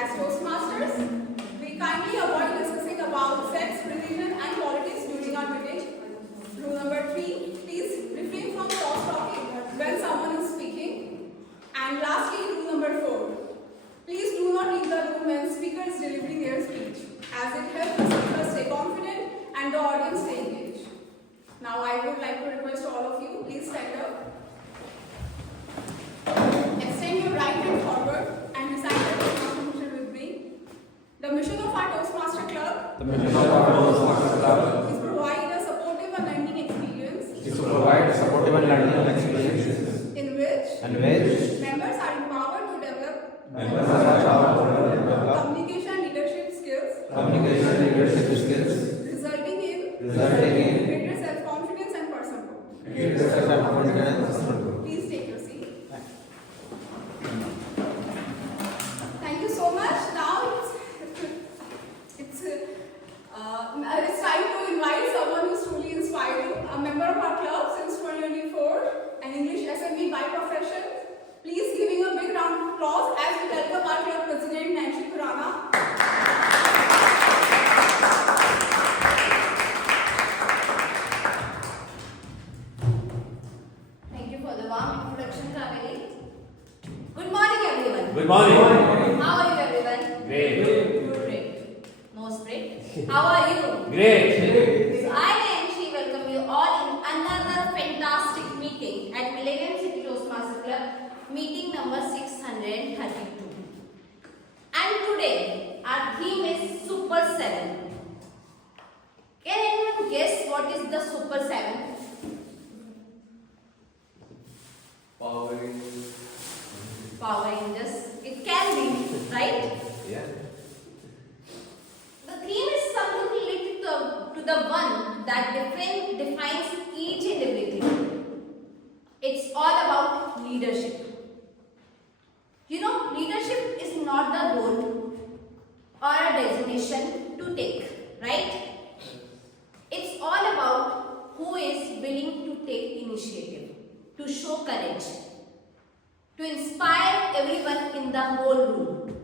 As Toastmasters, we kindly avoid discussing about sex, religion and politics during our meeting. Rule number 3, please refrain from cross-talking when someone is speaking. And lastly, rule number 4, please do not leave the room when speaker is delivering their speech, as it helps the speaker stay confident and the audience stay engaged. Now I would like to request all of you, please stand up. Extend your right hand forward and recite the Toastmaster with me. The mission of our Toastmaster Club is provide a supportive and learning experience. In which members are empowered to develop communication and leadership skills, resulting in greater self-confidence and personal growth. Please take your seat. Thank you so much. Now it's time to invite someone who's truly inspiring, a member of our club since 2024, an English SME by profession. Please giving a big round of applause as we welcome our club president Nancy Khurana. Thank you for the warm introduction, Kaveri. Good morning, everyone. Good morning. How are you, everyone? Great. Great. Most great. How are you? Great. So I, Nancy, welcome you all in another fantastic meeting at Millennium City Toastmaster Club, meeting number 632. And today, our theme is Super 7. Can anyone guess what is the Super 7? Power Rangers. It can be, right? Yeah. The theme is something related to the one that defines each and everything. It's all about leadership. You know, leadership is not the goal or a designation to take, right? It's all about who is willing to take initiative, to show courage, to inspire everyone in the whole room.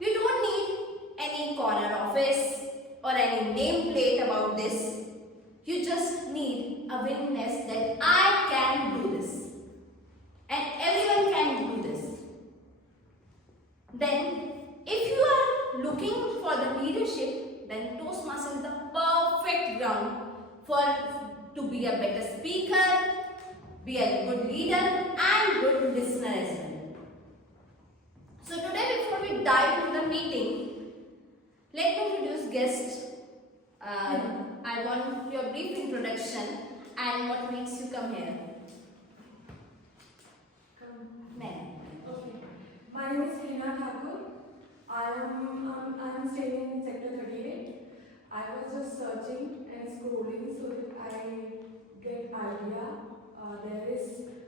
You don't need any corner office or any nameplate about this. You just need a willingness that I can do this and everyone can do this. Then if you are looking for the leadership, then Toastmasters is the perfect ground to be a better speaker, be a good leader and good listener as well. So today, before we dive into the meeting, let me introduce guests. I want your brief introduction and what makes you come here. Ma'am. Okay. My name is Hina Thakur. I'm staying in sector 38. I was just searching and scrolling so that I get idea. There is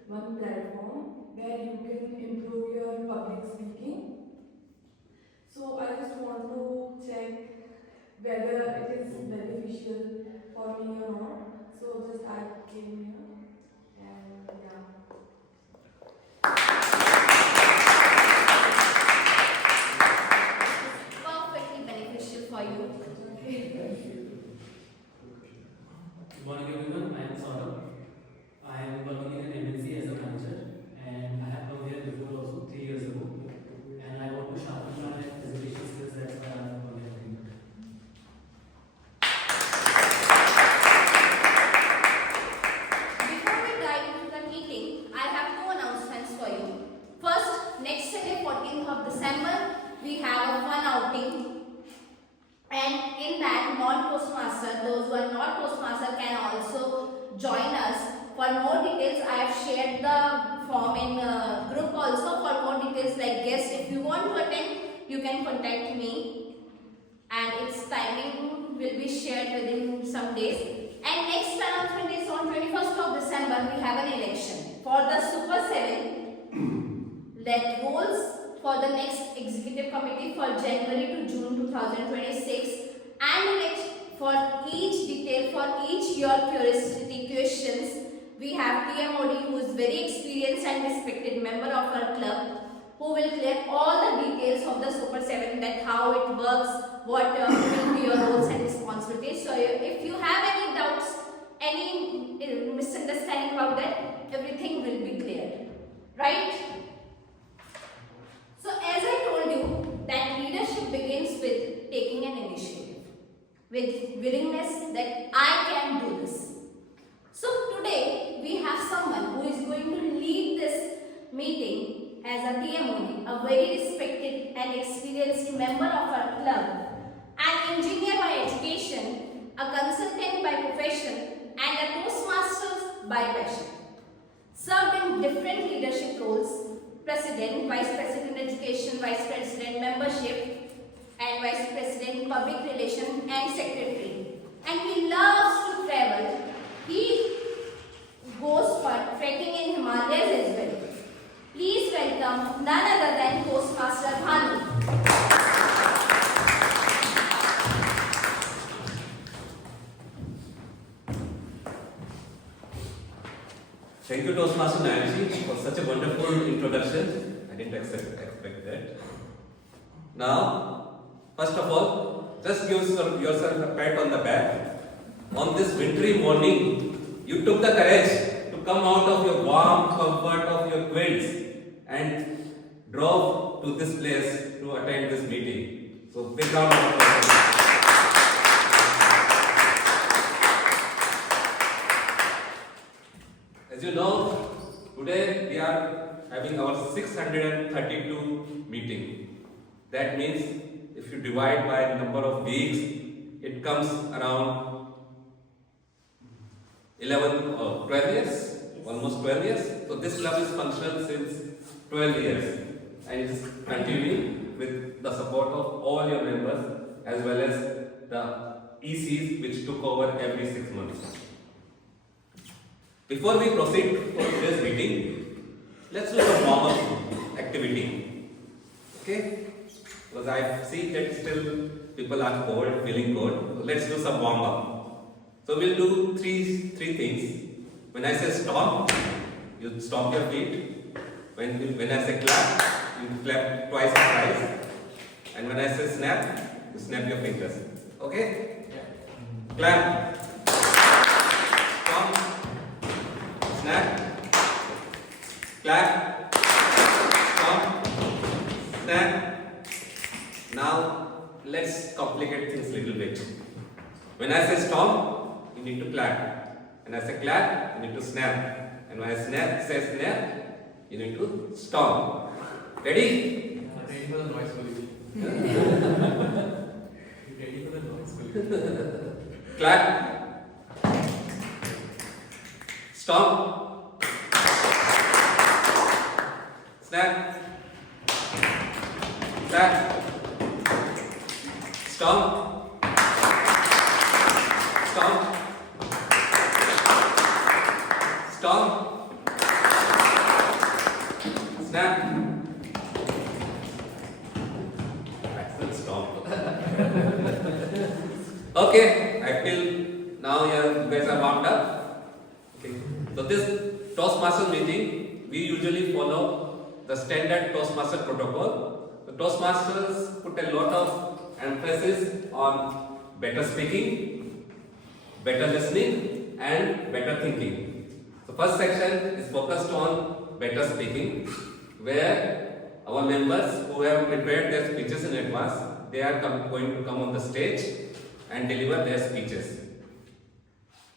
one platform where you can improve your public speaking. So I just want to check whether it is beneficial for me or not. So just I came here and yeah. Perfectly beneficial for you. Okay. Good morning everyone, I am Saurabh. I am working in an MNC as a manager and I have come here before also 3 years ago and I want to sharpen my presentation skills, that's why I am coming here. Before we dive into the meeting, I have 2 announcements for you. First, next Sunday, 14th of December, we have a fun outing. And in that, non-Toastmaster, those who are not Toastmaster can also join us. For more details, I have shared the form in group also. For more details like guests, if you want to attend, you can contact me. And its timing will be shared within some days. And next announcement is on 21st of December, we have an election for the Super 7 led roles for the next executive committee for January to June 2026 and for each detail, for each your curiosity questions, we have TMOD who is very experienced and respected member of our club who will clear all the details of the Super 7, that how it works, what will be your roles and responsibilities. So if you have any doubts, any misunderstanding about that, everything will be cleared, right? So as I told you, that leadership begins with taking an initiative, with willingness that I can do this. So today we have someone who is going to lead this meeting as a TMOD, a very respected and experienced member of our club, an engineer by education, a consultant by profession, and a Toastmasters by passion. Served in different leadership roles: President, Vice President Education, Vice President Membership, and Vice President Public Relations and Secretary. And he loves to travel. He goes for trekking in Himalayas as well. Please welcome none other than Toastmaster Bhanu. Thank you, Toastmaster Nancy, for such a wonderful introduction. I didn't expect that. Now, first of all, just give yourself a pat on the back. On this wintry morning, you took the courage to come out of your warm comfort of your quilts and drove to this place to attend this meeting. So, big round of applause. As you know, today we are having our 632 meeting. That means if you divide by number of weeks, it comes around 12 years, almost 12 years. So this club is functional since 12 years and it is continuing with the support of all your members as well as the ECs which took over every 6 months. Before we proceed for today's meeting, let's do some warm-up activity. Okay? Because I see that still people are cold, feeling cold. So let's do some warm-up. So we'll do three things. When I say stop, you stop your feet. When I say clap, you clap twice or thrice. And when I say snap, you snap your fingers. Okay? Yeah. Clap. Stop. Snap. Clap. Stop. Snap. Now let's complicate things a little bit. When I say stop, you need to clap. When I say clap, you need to snap. And when I say snap, you need to stop. Ready? Ready for the noise pollution. Ready for the noise pollution. Clap. Stop. Snap. Clap. Stop. Stop. Stop. Snap. Excellent. Stop. Okay, I feel now you guys are warmed up. Okay. So this Toastmaster meeting, we usually follow the standard Toastmaster protocol. The Toastmasters put a lot of emphasis on better speaking, better listening, and better thinking. The first section is focused on better speaking, where our members who have prepared their speeches in advance, they are going to come on the stage and deliver their speeches.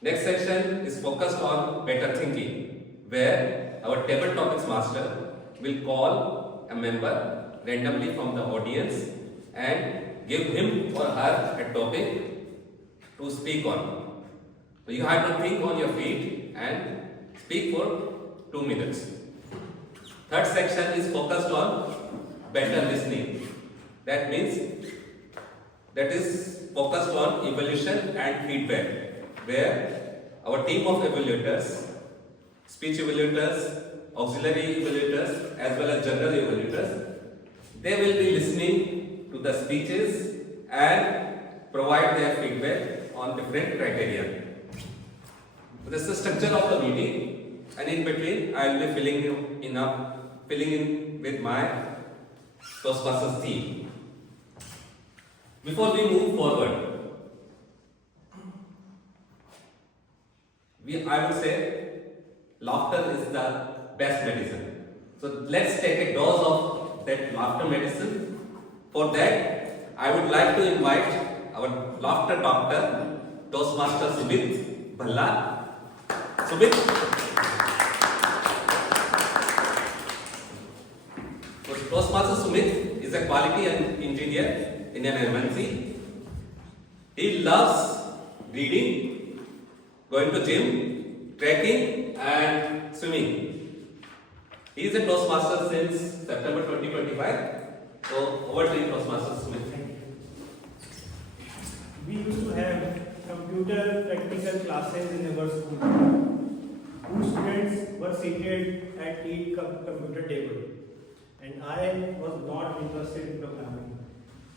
Next section is focused on better thinking, where our table topics master will call a member randomly from the audience and give him or her a topic to speak on. So you have to think on your feet and speak for 2 minutes. Third section is focused on better listening. That means that is focused on evaluation and feedback, where our team of evaluators, speech evaluators, auxiliary evaluators, as well as general evaluators, they will be listening to the speeches and provide their feedback on different criteria. So this is the structure of the meeting, and in between I will be filling in up filling in with my Toastmasters theme. Before we move forward, I would say laughter is the best medicine. So let's take a dose of that laughter medicine. For that, I would like to invite our laughter doctor, Toastmaster Sumit Bhalla. Sumit. So Toastmaster Sumit is a quality engineer in an MNC. He loves reading, going to gym, trekking and swimming. He is a Toastmaster since September 2025. So over to you, Toastmaster Sumit. We used to have computer practical classes in our school. Two students were seated at each computer table, and I was not interested in programming.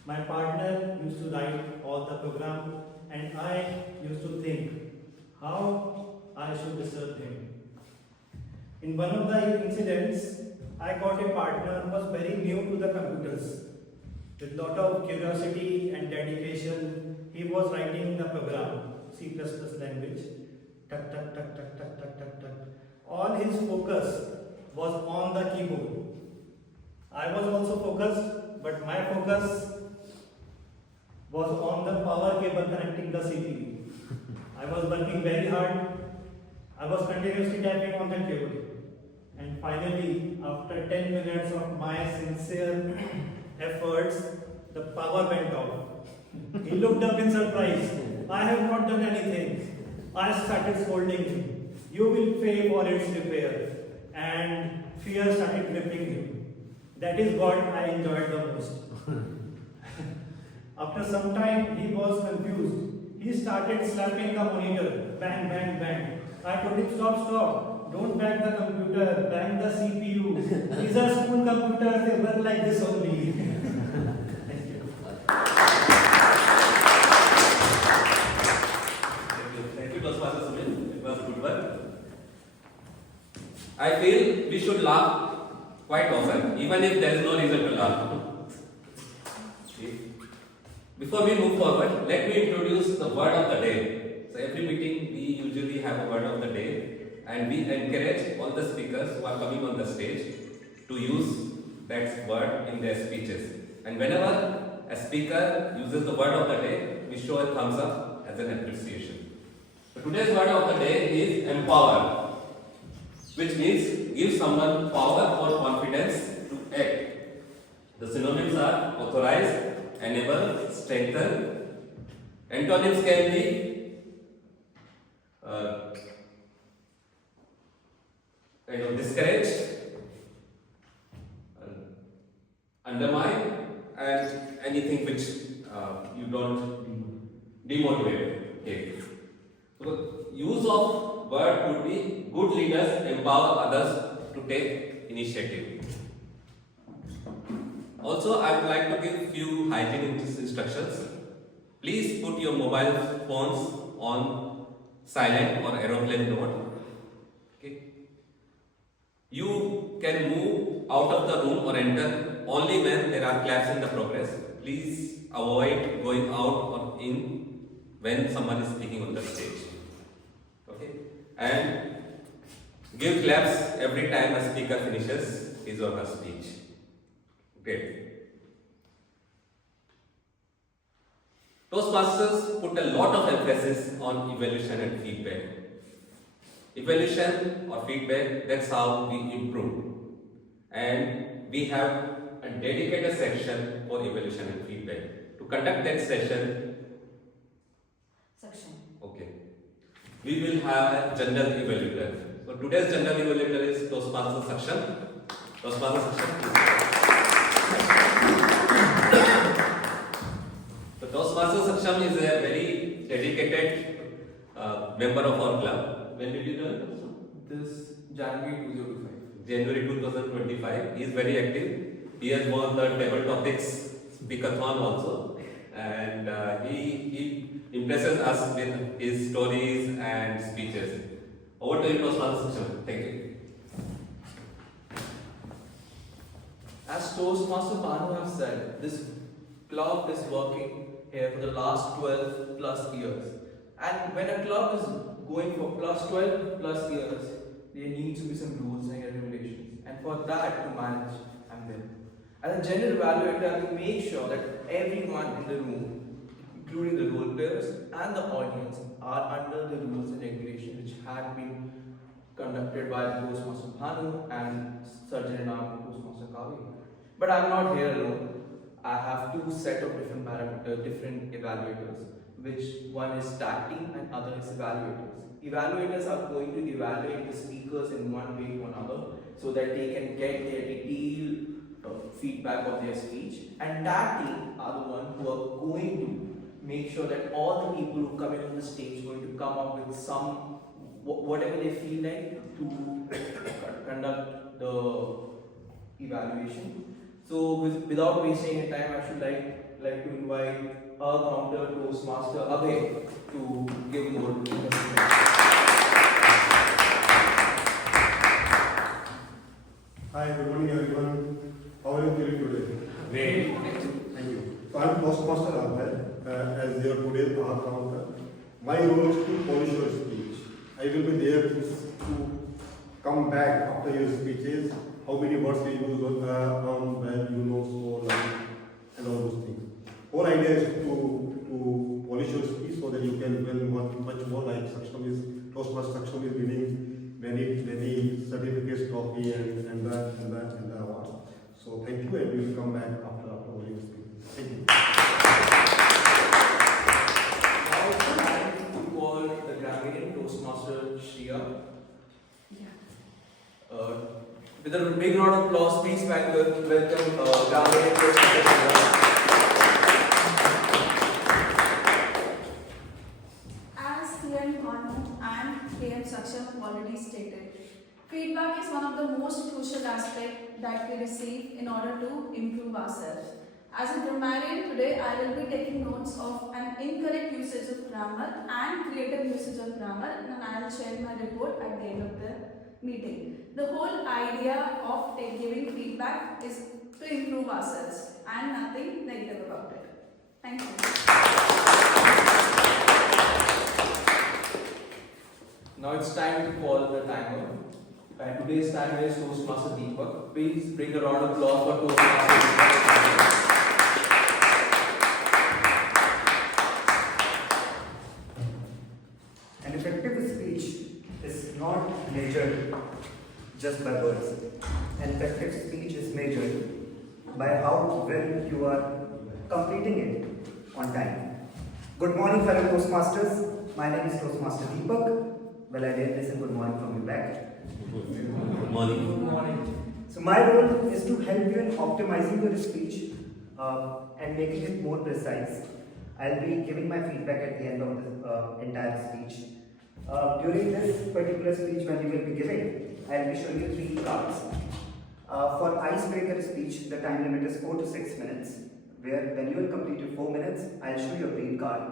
My partner used to write all the program, and I used to think how I should disturb him. In one of the incidents, I got a partner who was very new to the computers. With lot of curiosity and dedication, he was writing the program, C++ language, tuck, tuck, tuck, tuck, tuck, tuck, tuck, tuck. All his focus was on the keyboard. I was also focused, but my focus was on the power cable connecting the CPU. I was working very hard. I was continuously tapping on the keyboard. And finally, after 10 minutes of my sincere efforts, the power went off. He looked up in surprise. I have not done anything. I started scolding him. You will pay for its repair. And fear started gripping him. That is what I enjoyed the most. After some time, he was confused. He started slapping the monitor. Bang, bang, bang. I told him, stop, stop. Don't bang the computer, bang the CPU. These are school computers, they work like this only. Thank you. Thank you, Toastmaster Sumit. It was good work. I feel we should laugh quite often, even if there is no reason to laugh. Okay. Before we move forward, let me introduce the word of the day. So every meeting we usually have a word of the day. And we encourage all the speakers who are coming on the stage to use that word in their speeches. And whenever a speaker uses the word of the day, we show a thumbs up as an appreciation. So today's word of the day is empower, which means give someone power or confidence to act. The synonyms are authorize, enable, strengthen. Antonyms can be discourage, undermine, and anything which you don't demotivate. Okay. So use of word would be good leaders empower others to take initiative. Also, I would like to give few hygiene instructions. Please put your mobile phones on silent or aeroplane mode. You can move out of the room or enter only when there are claps in the progress. Please avoid going out or in when someone is speaking on the stage. Okay? And give claps every time a speaker finishes his or her speech. Great. Toastmasters put a lot of emphasis on evaluation and feedback. Evaluation or feedback, that's how we improve. And we have a dedicated section for evaluation and feedback. To conduct that session, okay, we will have a general evaluator. So today's general evaluator is Toastmaster section. Toastmaster section. The Toastmaster section is a very dedicated member of our club. When did you join? This January 2025. January 2025. He is very active. He has won the table topics speakathon also, and he impresses us with his stories and speeches. Over to you, Toastmasters. Thank you. As Toastmaster Banu have said, this club is working here for the last 12 plus years. And when a club is going for plus 12 plus years, there needs to be some rules and regulations. And for that to manage, I'm there. As a general evaluator, I will make sure that everyone in the room, including the role players and the audience, are under the rules and regulations which have been conducted by the Toastmaster Bhanu and Surgeon in Arm Toastmaster Kavi. But I'm not here alone. I have two set of different parameters, different evaluators, which one is tag team and other is evaluators. Evaluators are going to evaluate the speakers in one way or another so that they can get their detailed feedback of their speech, and tag team are the ones who are going to make sure that all the people who come in on the stage are going to come up with some whatever they feel like to conduct the evaluation. So without wasting any time, I should like to invite our counter Toastmaster Abhay to give more information. Hi, good morning everyone. How are you feeling today? Great. Thank you. So I am Toastmaster Abhay, as your today's our counter. My role is to polish your speech. I will be there to come back after your speeches, how many words you use when you know so like and all those things. Whole idea is to polish your speech so that you can win much more like Saksham is Toastmaster Saksham is winning many certificates, trophy and the award. So thank you, and we will come back after your speech. Thank you. Now it's time to call the Grammarian Toastmaster Shriya. With a big round of applause, please welcome Grammarian Toastmaster Shriya. As PM Bhanu and PM Saksham already stated, feedback is one of the most crucial aspects that we receive in order to improve ourselves. As a grammarian, today I will be taking notes of an incorrect usage of grammar and creative usage of grammar, and I will share my report at the end of the meeting. The whole idea of giving feedback is to improve ourselves and nothing negative about it. Thank you. Now it's time to call the timer. And today's timer is Toastmaster Deepak. Please bring a round of applause for Toastmaster Deepak. An effective speech is not measured just by words. An effective speech is measured by how well you are completing it on time. Good morning, fellow Toastmasters. My name is Toastmaster Deepak. Well, I didn't listen good morning from you back. Good morning. Good morning. So my role is to help you in optimizing your speech and making it more precise. I'll be giving my feedback at the end of this entire speech. During this particular speech when you will be giving, I'll be showing you 3 cards. For icebreaker speech, the time limit is 4 to 6 minutes, where when you will complete your 4 minutes, I'll show you a green card.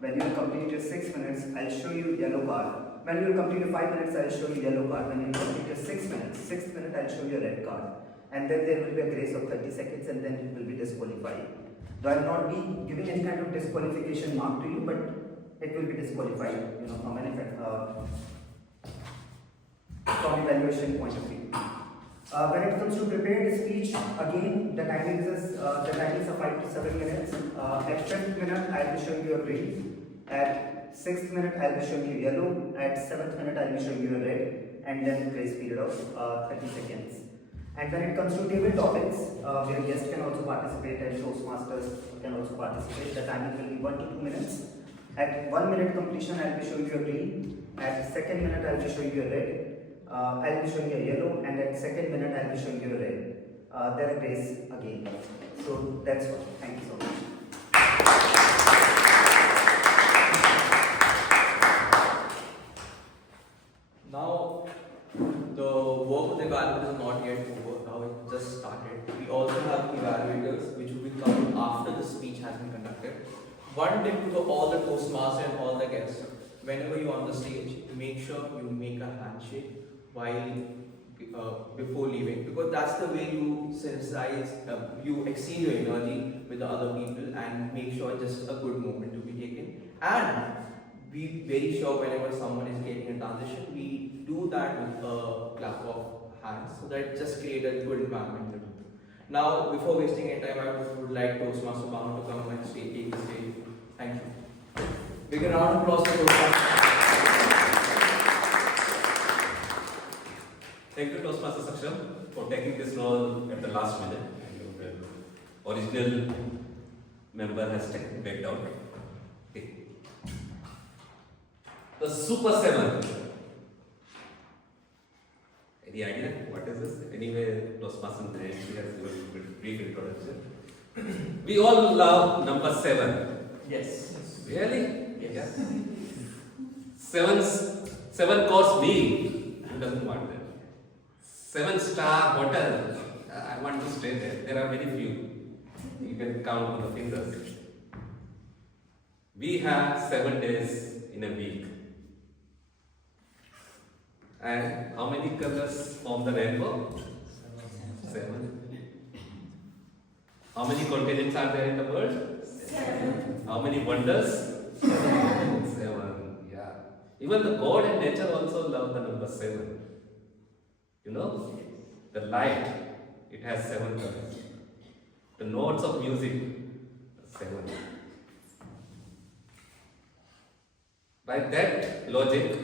When you will complete your 6 minutes, I'll show you yellow card. When you will complete your 5 minutes, I'll show you yellow card. When you will complete your 6 minutes, 6th minute, I'll show you a red card. And then there will be a grace of 30 seconds and then it will be disqualified. Though I will not be giving any kind of disqualification mark to you, but it will be disqualified, from an effect, from evaluation point of view. When it comes to prepared speech, again the timings are 5 to 7 minutes. At 5th minute, I'll be showing you a green. At 6th minute, I'll be showing you yellow. At 7th minute, I'll be showing you a red, and then grace period of 30 seconds. And when it comes to table topics, where guests can also participate and Toastmasters can also participate, the timing will be 1 to 2 minutes. At 1 minute completion, I'll be showing you a green. At 2nd minute, I'll be showing you a red. I'll be showing you a yellow, and at 2nd minute, I'll be showing you a red. Then a grace again. So that's all. Thank you so much. Now, the work of the evaluators is not yet over. Now it just started. We also have evaluators which will be coming after the speech has been conducted. One tip to all the Toastmasters and all the guests: whenever you're on the stage, make sure you make a handshake while before leaving, because that's the way you synthesize, you exceed your energy with the other people and make sure just a good moment to be taken. And be very sure whenever someone is getting a transition, we do that with a clap of hands, so that just create a good environment. Now, before wasting any time, I would like Toastmaster Banu to come and take the stage. Thank you. Big round of applause for Toastmaster. Thank you, Toastmaster Saksham, for taking this role at the last minute. The original member has taken back down. Okay. The Super 7. Any idea what is this? Anyway, Toastmaster she has given a brief introduction. We all love number 7. Yes. Really? Yes. Seven course meal. Who doesn't want that? 7-star hotel. I want to stay there. There are very few. You can count on the fingers. We have 7 days in a week. And how many colors form the rainbow? 7. How many continents are there in the world? 7. How many wonders? 7. Yeah. Even the God and nature also love the number 7. You know, the light, it has 7 colors. The notes of music, 7. By that logic,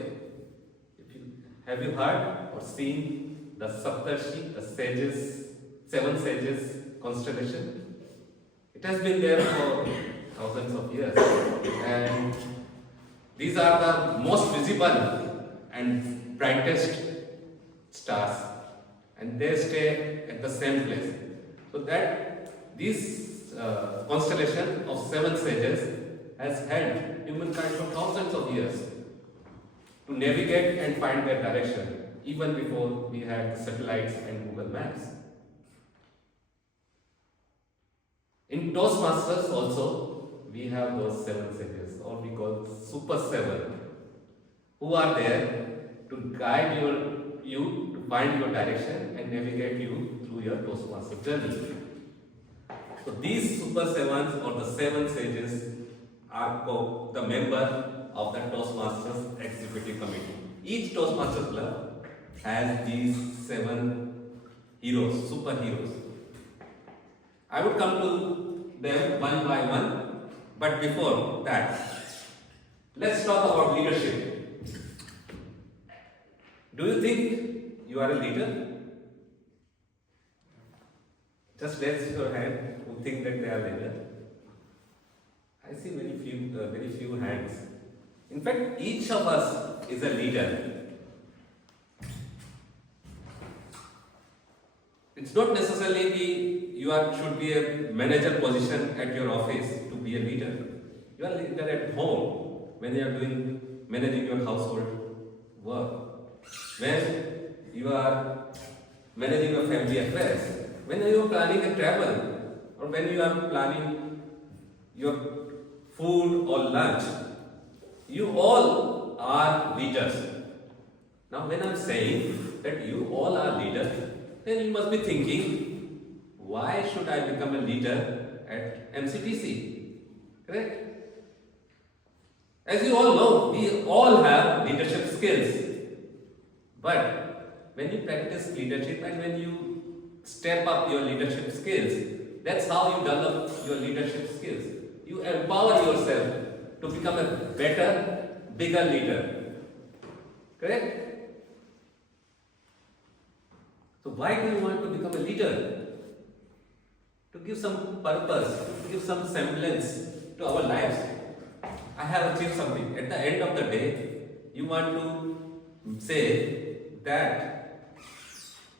have you heard or seen the Saptarshi, the sages, 7 sages constellation? It has been there for thousands of years, and these are the most visible and brightest stars, and they stay at the same place. So that this constellation of 7 sages has helped humankind for thousands of years to navigate and find their direction, even before we had satellites and Google Maps. In Toastmasters also, we have those 7 sages, or we call Super 7, who are there to guide you to find your direction and navigate you through your Toastmaster journey. So these Super 7s, or the 7 sages, are the member of the Toastmasters Executive Committee. Each Toastmasters club has these 7 heroes, superheroes. I would come to them one by one, but before that, let's talk about leadership. Do you think you are a leader? Just raise your hand who think that they are leader. I see very few hands. In fact, each of us is a leader. It's not necessarily should be a manager position at your office to be a leader. You are a leader at home when you are managing your household work, when you are managing your family affairs, when you are planning a travel, or when you are planning your food or lunch. You all are leaders. Now when I'm saying that you all are leaders, then you must be thinking, why should I become a leader at MCTC? Correct? As you all know, we all have leadership skills. But when you practice leadership and when you step up your leadership skills, that's how you develop your leadership skills. You empower yourself to become a better, bigger leader. Correct? So why do you want to become a leader? To give some purpose, to give some semblance to our lives. I have achieved something. At the end of the day, you want to say that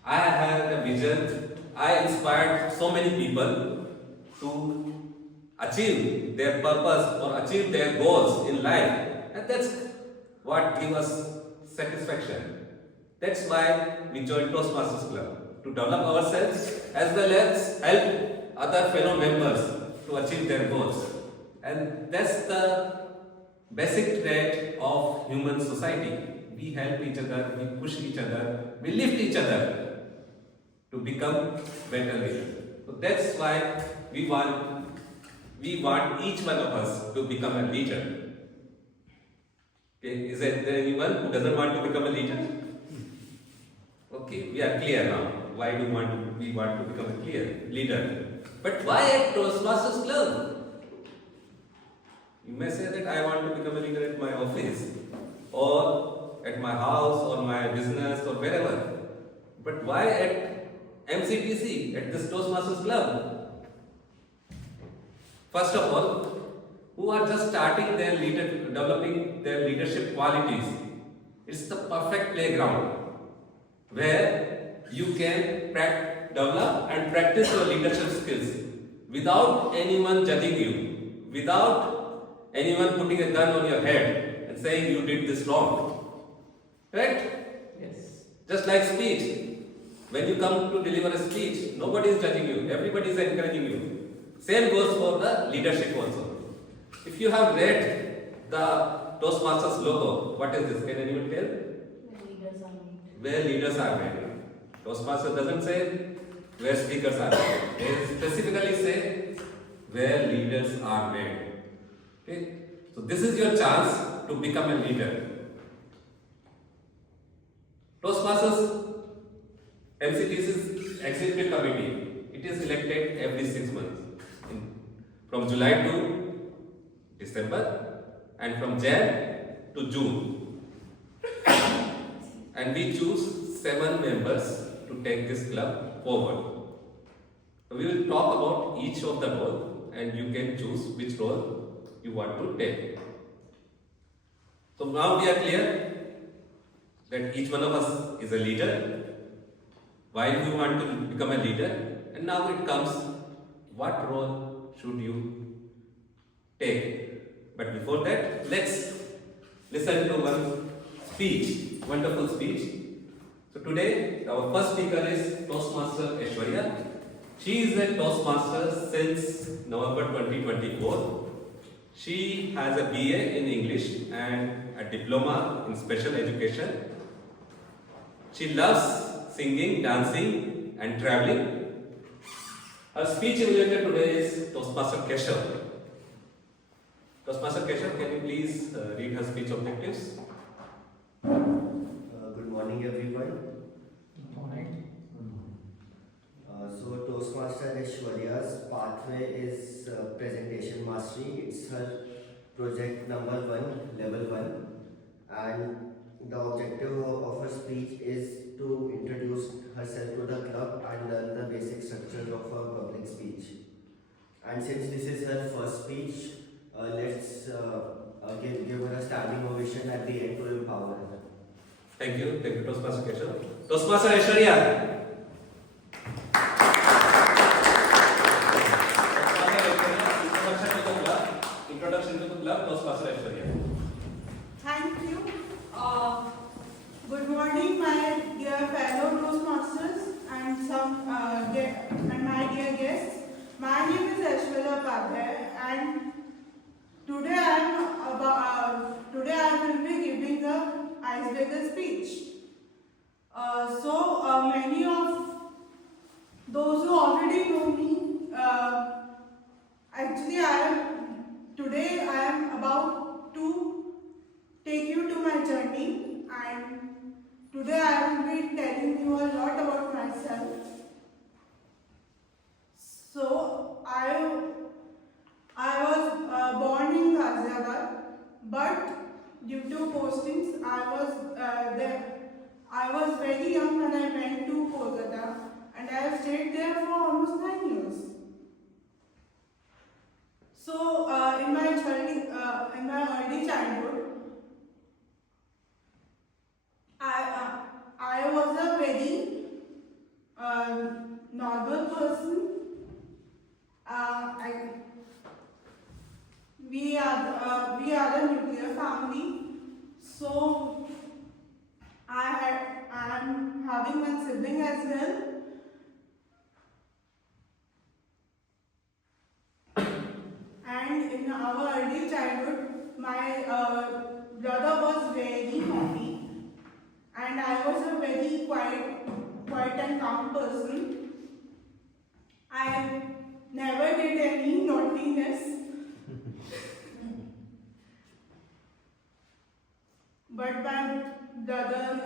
I had a vision, I inspired so many people to achieve their purpose or achieve their goals in life, and that's what gives us satisfaction. That's why we joined Toastmasters Club, to develop ourselves as well as help other fellow members to achieve their goals. And that's the basic trait of human society. we help each other, we push each other, we lift each other to become better leaders. So that's why we want each one of us to become a leader. Okay, is there anyone who doesn't want to become a leader? Okay, we are clear now. Why do we want to become a clear leader? But why at Toastmasters Club? You may say that I want to become a leader at my office, or at my house, or my business, or wherever. But why at MCTC, at this Toastmasters Club? First of all, who are just starting their developing their leadership qualities, it's the perfect playground where you can develop and practice your leadership skills without anyone judging you, without anyone putting a gun on your head and saying you did this wrong. Right? Yes. Just like speech. When you come to deliver a speech, nobody is judging you, everybody is encouraging you. Same goes for the leadership also. If you have read the Toastmasters logo, what is this? Can anyone tell? Where leaders are made. Toastmasters doesn't say where speakers are made. They specifically say where leaders are made. Okay? So this is your chance to become a leader. Toastmasters MCTC's executive committee, it is elected every 6 months. From July to December and from Jan to June. And we choose 7 members to take this club forward. So we will talk about each of the roles and you can choose which role you want to take. So now we are clear that each one of us is a leader. Why do you want to become a leader? And now it comes, what role should you take? But before that, let's listen to one speech, wonderful speech. So today, our first speaker is Toastmaster Aishwarya. She is a Toastmaster since November 2024. She has a BA in English and a diploma in special education. She loves singing, dancing and traveling. Her speech related today is Toastmaster Keshav. Toastmaster Keshav, can you please read her speech objectives? Good morning, everyone. So Toastmaster Aishwarya's pathway is presentation mastery. It's her project number 1, level 1, and the objective of her speech is to introduce herself to the club and learn the basic structures of her public speech. And since this is her first speech, let's give her a standing ovation at the end to empower her. Thank you, Toastmaster Keshav. Toastmaster Aishwarya. Introduction to the club, Toastmaster Aishwarya. Thank you. Good morning, my dear fellow Toastmasters and my dear guests. My name is Aishwarya Padhya, and today I will be giving the icebreaker speech. Many of those who already know me, today I am about to take you to my journey, and today I will be telling you a lot about myself. So I was born in Ghaziabad, but due to postings I was very young when I went to Kolkata, and I have stayed there for almost 9 years. So in my early childhood, I was a very normal person. We are a nuclear family, so I am having one sibling as well. And in our early childhood, my brother was very naughty, and I was a very quiet and calm person. I never did any naughtiness, but my brother,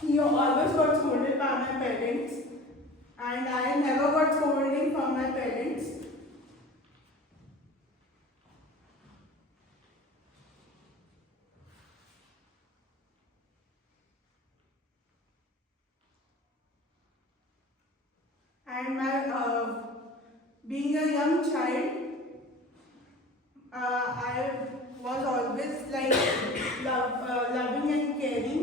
he always got scolded by my parents, and I never got scolding from my parents. And being a young child, I was always like loving and caring,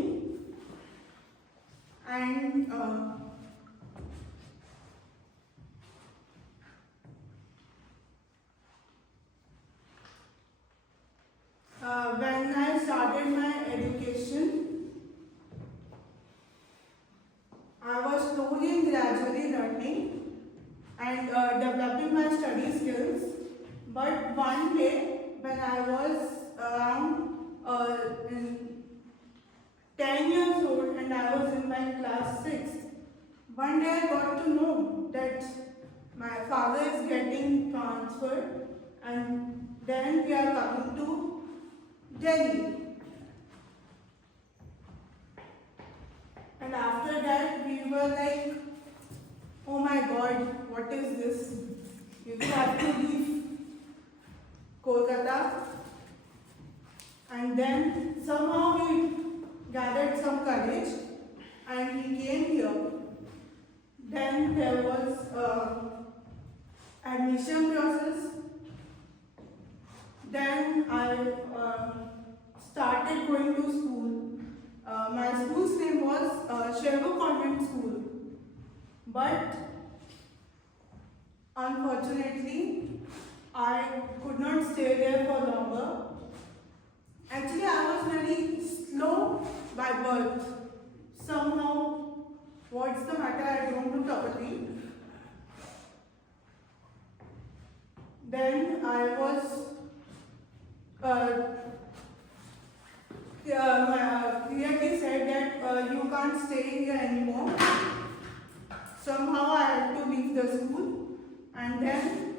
and when I started my education, I was slowly and gradually learning and developing my study skills. But one day, when I was around in 10 years old and I was in my class 6, one day I got to know that my father is getting transferred and then we are coming to Delhi. And after that, we were like, oh my God, what is this? We have to leave Kolkata. And then somehow we gathered some courage and we came here. Then there was admission process. Then I started going to school. My school's name was Sherwood Convent School. But unfortunately, I could not stay there for longer. Actually, I was very slow by birth. Somehow, what's the matter? I don't know properly. Then I was clearly said that you can't stay here anymore. Somehow I had to leave the school, and then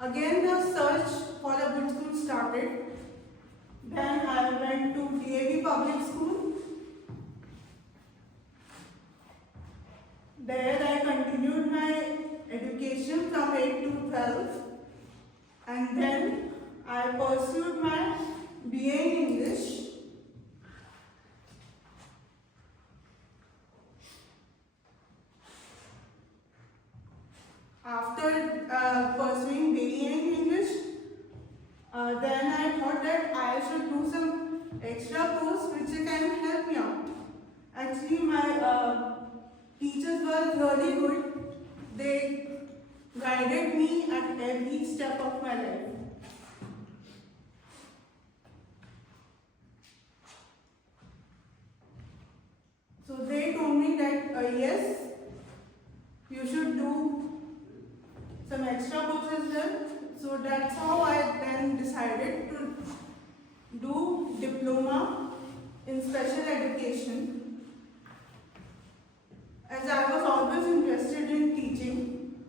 again the search for a good school started. Then I went to DAV Public School. There I continued my education from 8 to 12, and then I pursued my BA in English. After pursuing BA in English, then I thought that I should do some extra course which can help me out. Actually, my teachers were really good. They guided me at every step of my life. So they told me that yes, you should do some extra courses there. So that's how I then decided to do diploma in special education. As I was always interested in teaching,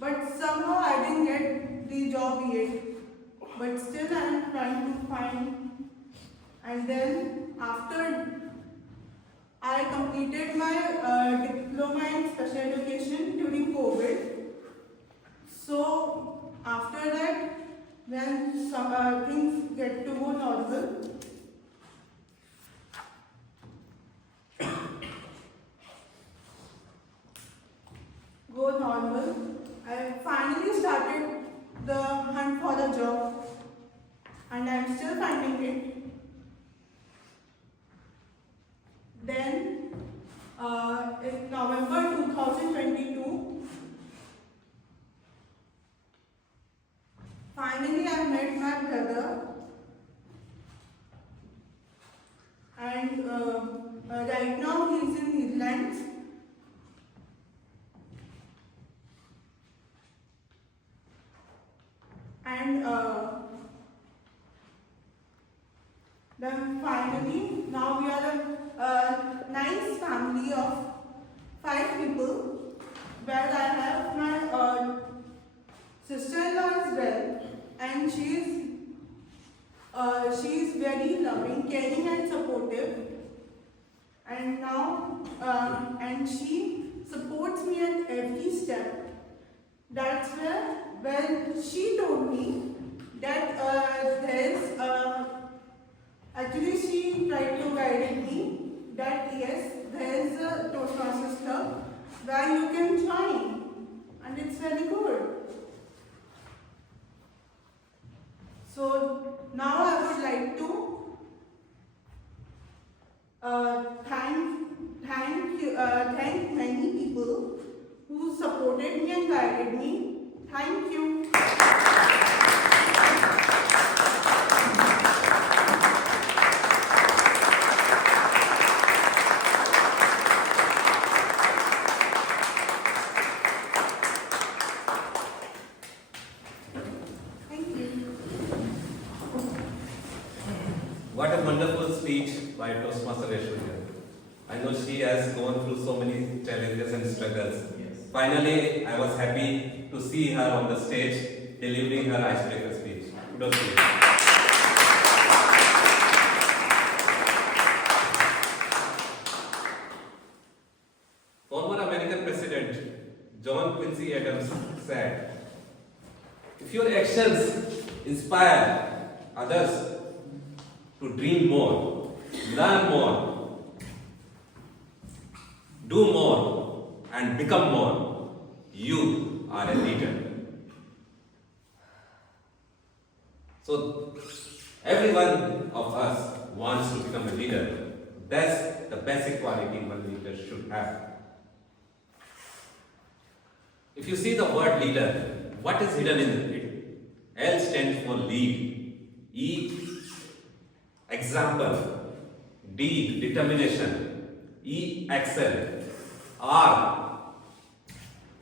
but somehow I didn't get the job yet. But still I am trying to find. And then after I completed my diploma in special education during COVID. So after that, when some things get to go normal, I finally started the hunt for a job, and I'm still finding it. Then, in November 2022, finally I met my brother, and right now he's in Netherlands. And then finally, now we are a nice family of 5 people, where I have my sister-in-law as well, and she's very loving, caring, and supportive. And now, and she supports me at every step. That's where, when she told me that actually she tried to guide me that yes, there is a Toastmasters club where you can join, and it's very good. So now I would like to thank many people who supported me and guided me. Thank you. Thank you. What a wonderful speech by Toastmaster Aishwarya. I know she has gone through so many challenges and struggles. Yes. Finally, I was happy to see her on the stage delivering her icebreaker speech. Kudos to you. Former American President John Quincy Adams said, "If your actions inspire others to dream more, learn more, do more, and become more, you are a leader." So, every one of us wants to become a leader. That's the basic quality one leader should have. If you see the word leader, what is hidden in it? L stands for lead, E, example, D, determination, E, excel, R,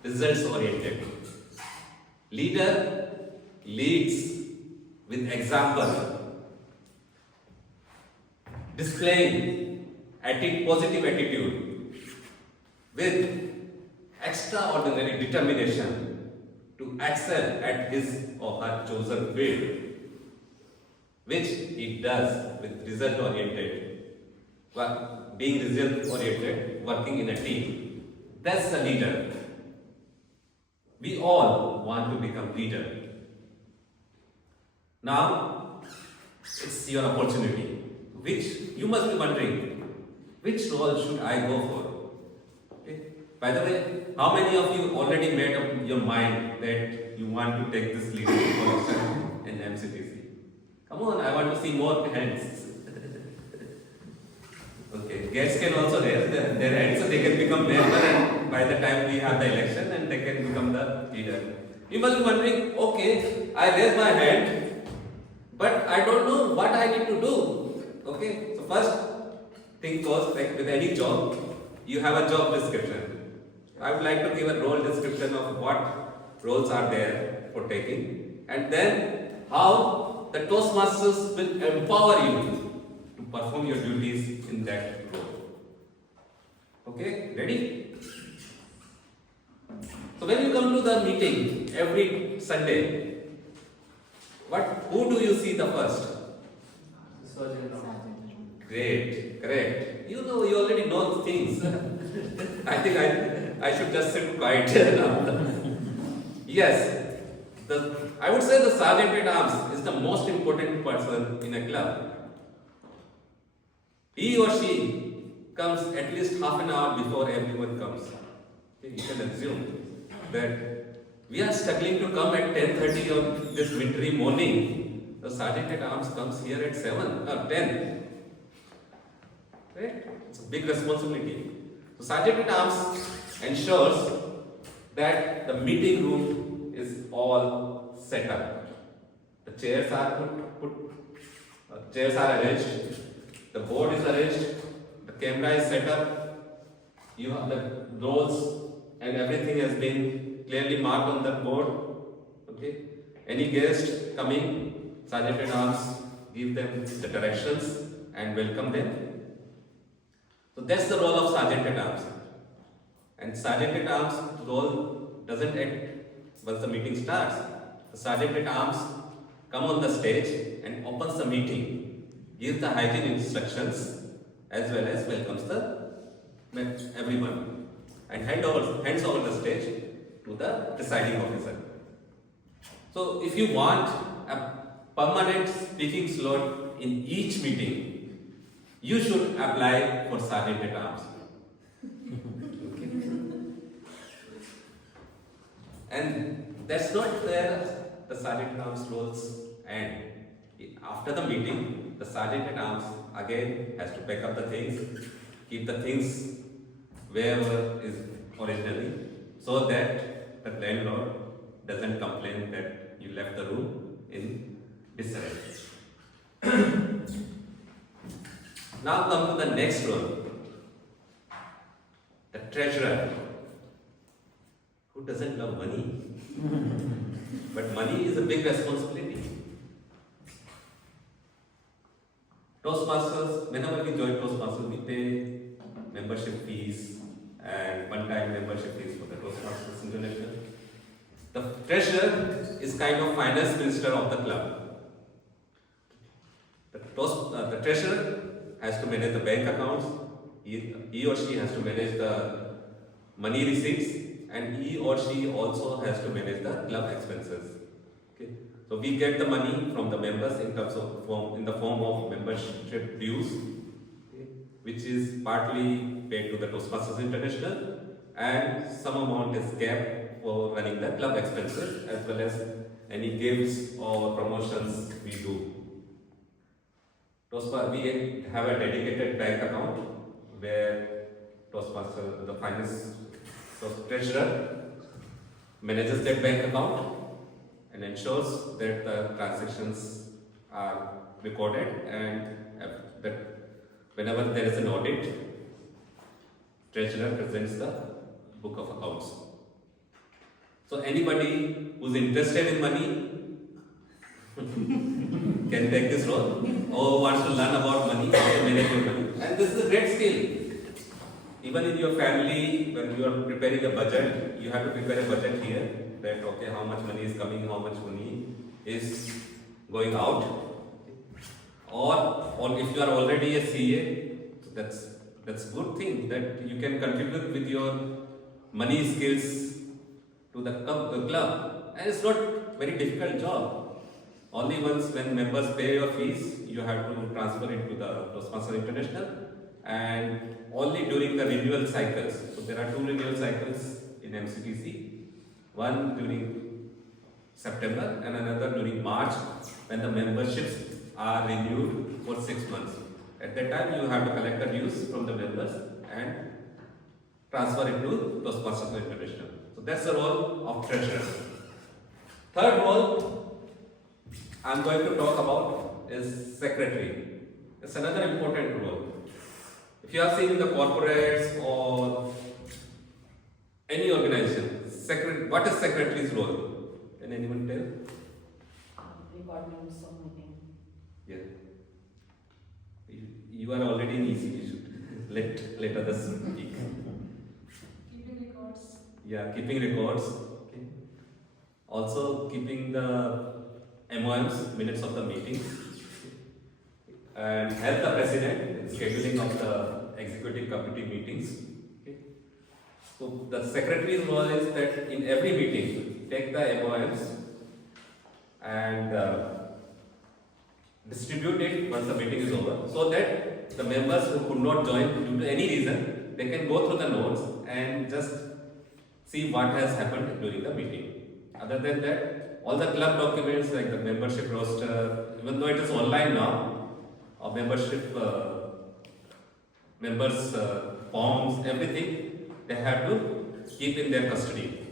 results oriented. Leader leads with example, displaying positive attitude, with extraordinary determination to excel at his or her chosen field, which he does with result oriented, being result oriented, working in a team. That's the leader. We all want to become leader. Now, it's your opportunity. Which you must be wondering, which role should I go for? Okay. By the way, how many of you already made up your mind that you want to take this leadership position in MCTC? Come on, I want to see more hands. Okay, guests can also raise their hands so they can become member, and by the time we have the election, and they can become the leader. You must be wondering, okay, I raise my hand, but I don't know what I need to do. Okay, so first thing goes, like with any job, you have a job description. I would like to give a role description of what roles are there for taking, and then how the Toastmasters will empower you to perform your duties in that role. Okay, ready? So when you come to the meeting every Sunday, who do you see the first? Great, correct. You know, you already know things. I think I should just sit quiet now. Yes, I would say the Sergeant at Arms is the most important person in a club. He or she comes at least half an hour before everyone comes. Okay, you can assume that we are struggling to come at 10:30 on this wintry morning. The Sergeant at Arms comes here at 7 or 10. Right? It's a big responsibility. So Sergeant at Arms ensures that the meeting room is all set up. The chairs are chairs are arranged. The board is arranged. The camera is set up. You have the roles and everything has been clearly marked on the board. Okay. Any guest coming, Sergeant at Arms give them the directions and welcome them. So that's the role of Sergeant at Arms. And Sergeant at Arms role doesn't end once the meeting starts. The Sergeant at Arms come on the stage and opens the meeting, gives the hygiene instructions as well as welcomes everyone and hands over the stage to the presiding officer. So if you want a permanent speaking slot in each meeting, you should apply for Sergeant at Arms. Okay. And that's not where the Sergeant at Arms roles end. After the meeting, the Sergeant at Arms again has to pack up the things, keep the things wherever is originally, so that the landlord doesn't complain that you left the room in disarray. Now come to the next role, the treasurer. Who doesn't love money? But money is a big responsibility. Toastmasters, whenever we join Toastmasters, we pay membership fees and one-time membership fees for the Toastmasters International. The treasurer is kind of finance minister of the club. The treasurer has to manage the bank accounts, he or she has to manage the money receipts, and he or she also has to manage the club expenses. Okay. So we get the money from the members in terms of in the form of membership dues, okay, which is partly paid to the Toastmasters International, and some amount is kept for running the club expenses as well as any gifts or promotions we do. We have a dedicated bank account where Toastmaster, the finance treasurer, manages that bank account and ensures that the transactions are recorded and that whenever there is an audit, treasurer presents the book of accounts. So anybody who's interested in money can take this role, or wants to learn about money, how to manage your money. And this is a great skill. Even in your family, when you are preparing a budget, you have to prepare a budget here, that okay, how much money is coming, how much money is going out. Or if you are already a CA, so that's good thing that you can contribute with your money skills to the club. And it's not very difficult job. Only once when members pay your fees, you have to transfer it to the Toastmasters International, and only during the renewal cycles. So there are 2 renewal cycles in MCTC, one during September and another during March, when the memberships are renewed for 6 months. At that time, you have to collect the dues from the members and transfer it to Toastmasters International. So that's the role of treasurer. Third role I'm going to talk about is secretary. It's another important role. If you have seen in the corporates or any organization, what is secretary's role? Can anyone tell? Record notes of meeting. Yeah. You are already in EC, you should let others speak. Keeping records. Yeah, keeping records. Okay. Also keeping the MOMs, minutes of the meetings, and help the president in scheduling of the executive committee meetings. Okay. So the secretary's role is that in every meeting, take the MOMs and distribute it once the meeting is over, so that the members who could not join due to any reason, they can go through the notes and just see what has happened during the meeting. Other than that, all the club documents like the membership roster, even though it is online now, or membership members forms, everything, they have to keep in their custody.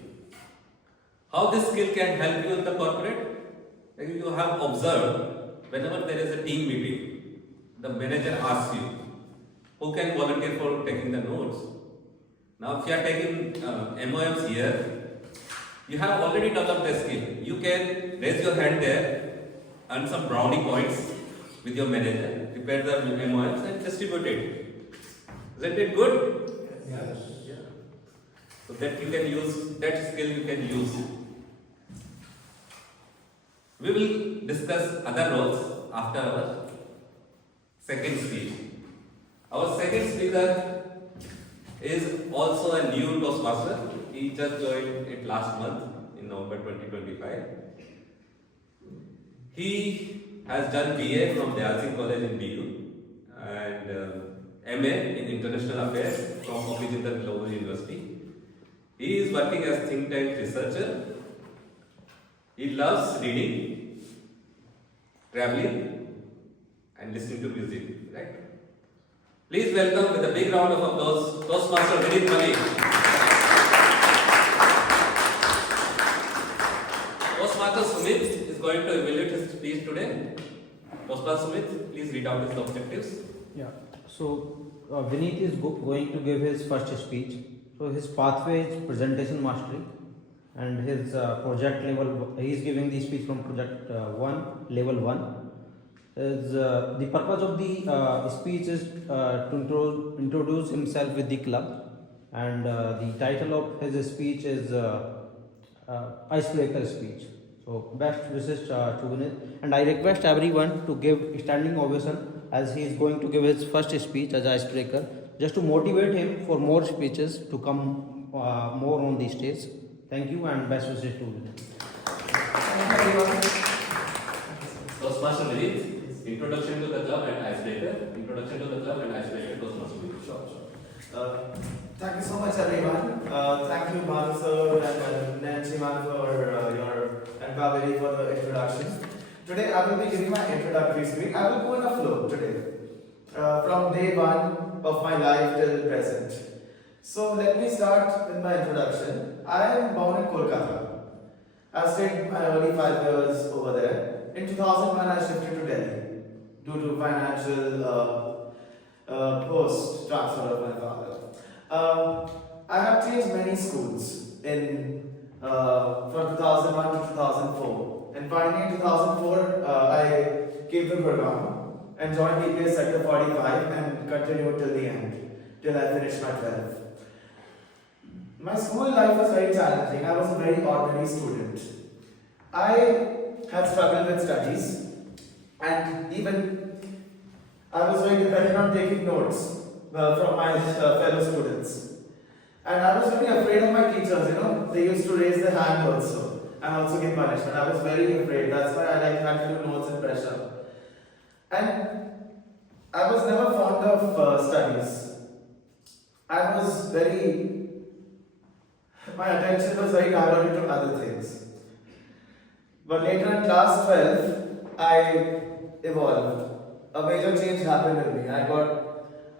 How this skill can help you in the corporate? Like you have observed, whenever there is a team meeting, the manager asks you, who can volunteer for taking the notes? Now if you are taking MOMs here, you have already developed a skill. You can raise your hand there, earn some brownie points with your manager, prepare the MOMs and distribute it. Isn't it good? Yes. Yeah. So that you can use, that skill you can use. We will discuss other roles after our second speech. Our second speaker is also a new Toastmaster. He just joined it last month in November 2025. He has done BA from the Singh College in BU and MA in International Affairs from Opijindar Global University. He is working as think tank researcher. He loves reading, traveling, and listening to music. Right? Please welcome with a big round of applause Toastmaster Vinit Malik. Toastmaster Sumit is going to evaluate his speech today. Toastmaster Sumit, please read out his objectives. Yeah. So Vinit is going to give his first speech. So his pathway is presentation mastery, and his project level. He is giving the speech from project 1, level 1. The purpose of the speech is to introduce himself with the club, and the title of his speech is icebreaker speech. So best wishes to Vinit, and I request everyone to give standing ovation as he is going to give his first speech as icebreaker, just to motivate him for more speeches to come more on the stage. Thank you and best wishes to Vinit. Toastmaster Vinit. Introduction to the club and icebreaker. Introduction to the club and icebreaker. Toastmaster Vinit. Sure. Thank you so much, everyone. Thank you, Bhalu sir and Nancy man for your and Kaveri for the introduction. Today, I will be giving my introductory speech. I will go in a flow today, from day one of my life till present. So let me start with my introduction. I am born in Kolkata. I stayed my early 5 years over there. In 2001, I shifted to Delhi due to financial post transfer of my father. I have changed many schools from 2001 to 2004, and finally in 2004 I came to Gurgaon and joined DPS Sector 45 and continued till the end, till I finished my 12th. My school life was very challenging. I was a very ordinary student. I had struggled with studies, and even I was very dependent on taking notes from my fellow students. And I was very afraid of my teachers, they used to raise their hand also and also give punishment. I was very afraid. That's why I had to do notes and pressure. And I was never fond of studies. My attention was very diverted to other things. But later in class 12, I evolved. A major change happened in me.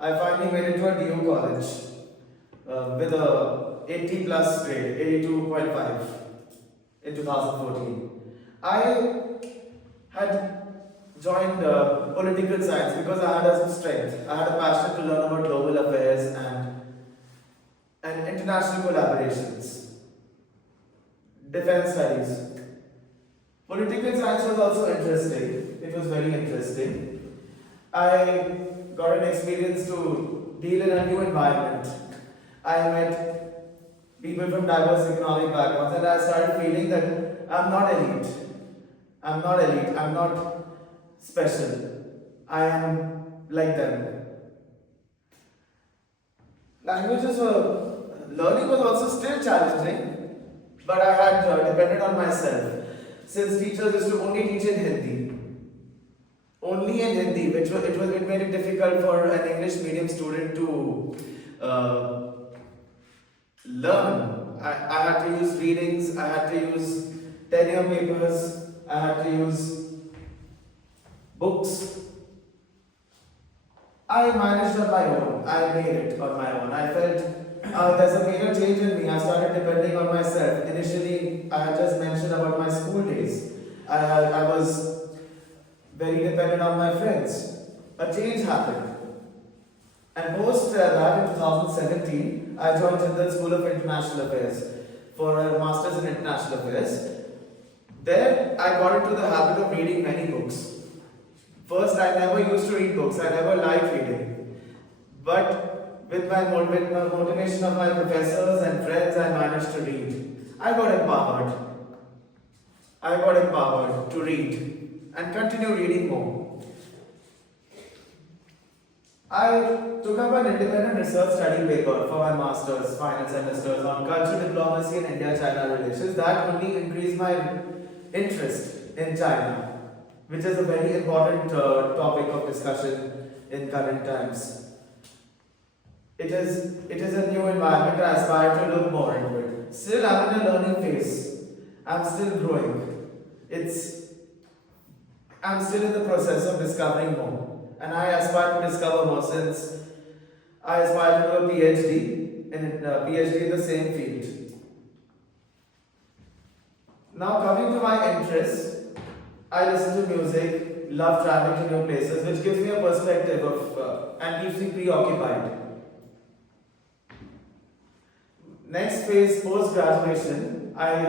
I finally made it to a DU college with a 80 plus grade, 82.5 in 2014. I had joined political science because I had some strength. I had a passion to learn about global affairs and international collaborations, defense studies. Political science was also interesting. It was very interesting. I got an experience to deal in a new environment. I met people from diverse economic backgrounds, and I started feeling that I'm not elite. I'm not special. I am like them. Learning was also still challenging, but I had depended on myself. Since teachers used to only teach in Hindi, it made it difficult for an English medium student to learn. I had to use readings, I had to use tenure papers, I had to use books. I managed on my own. I made it on my own. I felt there's a major change in me. I started depending on myself. Initially, I had just mentioned about my school days. I was very dependent on my friends. A change happened. And post that, in 2017, I joined the School of International Affairs for a Master's in International Affairs. There, I got into the habit of reading many books. First, I never used to read books. I never liked reading. But with my motivation of my professors and friends, I managed to read. I got empowered. I got empowered to read and continue reading more. I took up an independent research study paper for my master's final semesters on cultural diplomacy and India-China relations. That only increased my interest in China, which is a very important topic of discussion in current times. It is a new environment. I aspire to look more into it. Still, I'm in a learning phase. I'm still growing. I'm still in the process of discovering more, and I aspire to discover more since I aspire to do a PhD in the same field. Now, coming to my interests, I listen to music, love traveling to new places, which gives me a perspective of and keeps me preoccupied. Next phase, post-graduation, I'm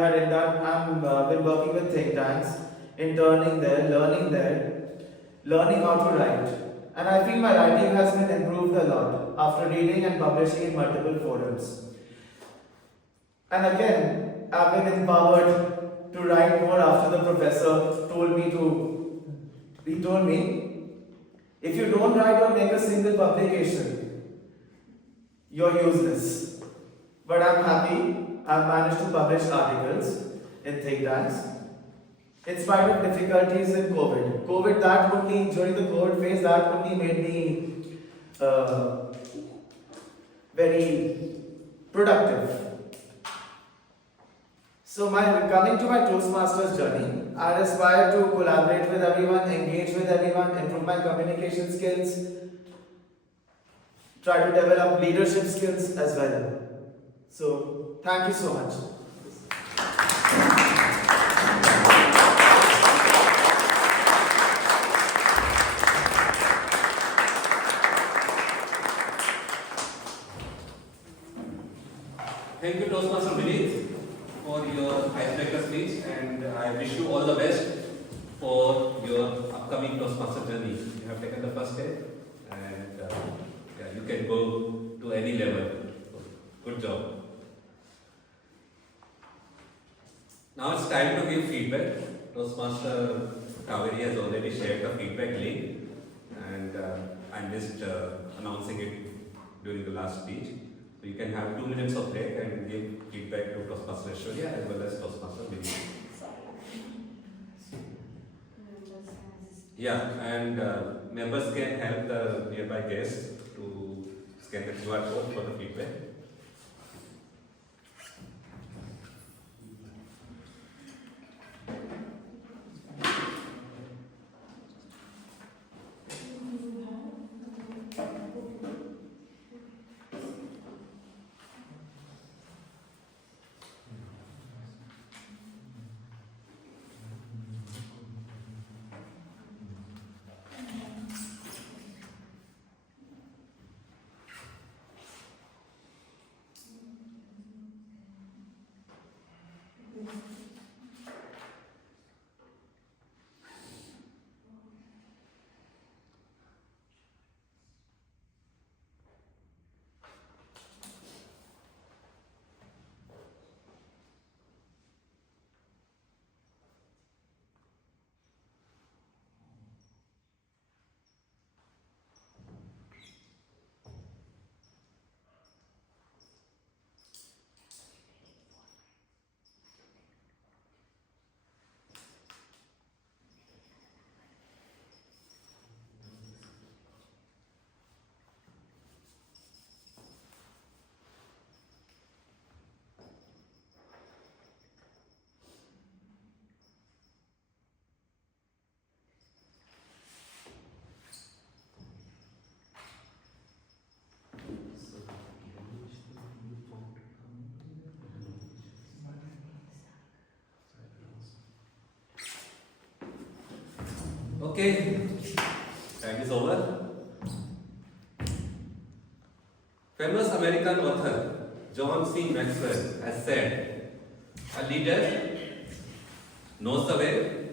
been working with think tanks, interning there, learning how to write. And I feel my writing has been improved a lot after reading and publishing in multiple forums. And again, I've been empowered to write more after the professor told me, if you don't write or make a single publication, you're useless. But I'm happy I've managed to publish articles in think tanks. In spite of difficulties in COVID. During the COVID phase, that only made me very productive. So coming to my Toastmasters journey, I aspire to collaborate with everyone, engage with everyone, improve my communication skills, try to develop leadership skills as well. So, thank you so much. Thank you, Toastmaster Vineet, for your icebreaker speech, and I wish you all the best for your upcoming Toastmaster journey. You have taken the first step, and you can go to any level. Good job. Now it's time to give feedback. Toastmaster Kaveri has already shared the feedback link, and I missed announcing it during the last speech. So you can have 2 minutes of break and give feedback to Toastmaster Aishwarya as well as Toastmaster Vineet. Yeah, and members can help the nearby guests to scan the QR code for the feedback. Okay, time is over. Famous American author John C. Maxwell has said, "A leader knows the way,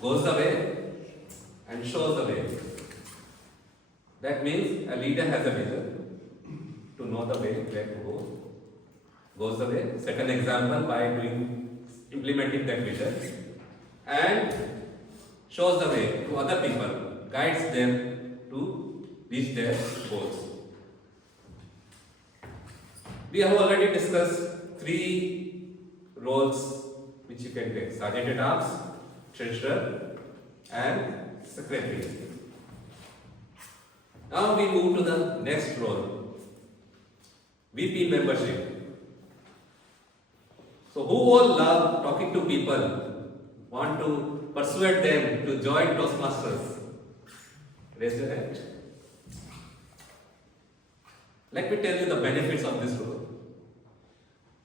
goes the way, and shows the way. That means a leader has a vision to know the way where to go. Goes the way, set an example by implementing that vision, and shows the way to other people, guides them to reach their goals. We have already discussed 3 roles which you can take: Sergeant at Arms, Treasurer, and Secretary. Now we move to the next role, VP membership. So who all love talking to people, want to persuade them to join Toastmasters? Raise your hand. Let me tell you the benefits of this role.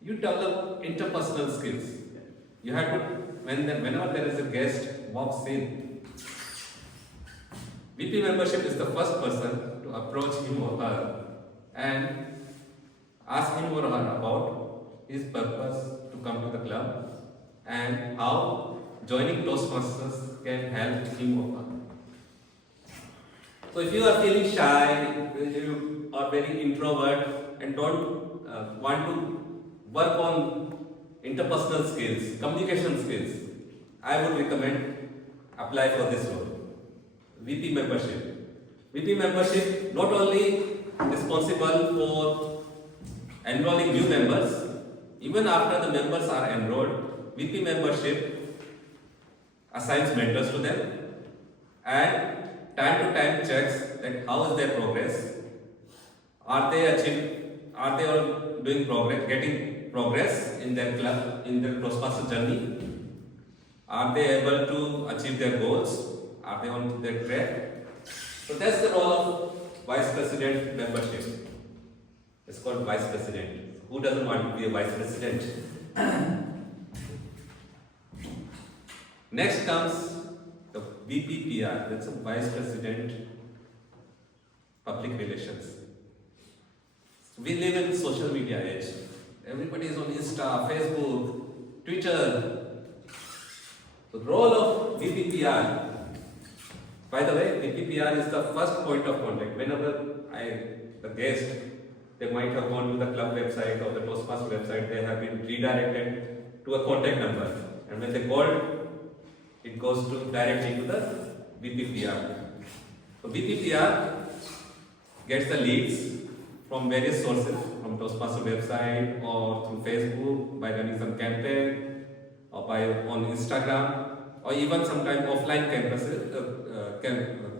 You develop interpersonal skills. You have to, whenever there is a guest walks in, VP membership is the first person to approach him or her and ask him or her about his purpose to come to the club and how joining Toastmasters can help him or her. So if you are feeling shy, you are very introvert and don't want to work on interpersonal skills, communication skills, I would recommend apply for this role. VP membership. VP membership not only responsible for enrolling new members, even after the members are enrolled, VP membership assigns mentors to them and time to time checks that how is their progress, are they all doing progress, getting progress in their club, in their Toastmaster journey, are they able to achieve their goals, are they on their track. So that's the role of Vice President membership. It's called Vice President. Who doesn't want to be a Vice President? Next comes the VPPR, that's a Vice President Public Relations. We live in social media age. Everybody is on Insta, Facebook, Twitter. The role of VPPR, by the way, VPPR is the first point of contact. Whenever the guest, they might have gone to the club website or the Toastmaster website, they have been redirected to a contact number. And when they call, it goes directly to the VPPR. So VPPR gets the leads from various sources, from Toastmaster website or through Facebook by running some campaign or on Instagram or even sometimes offline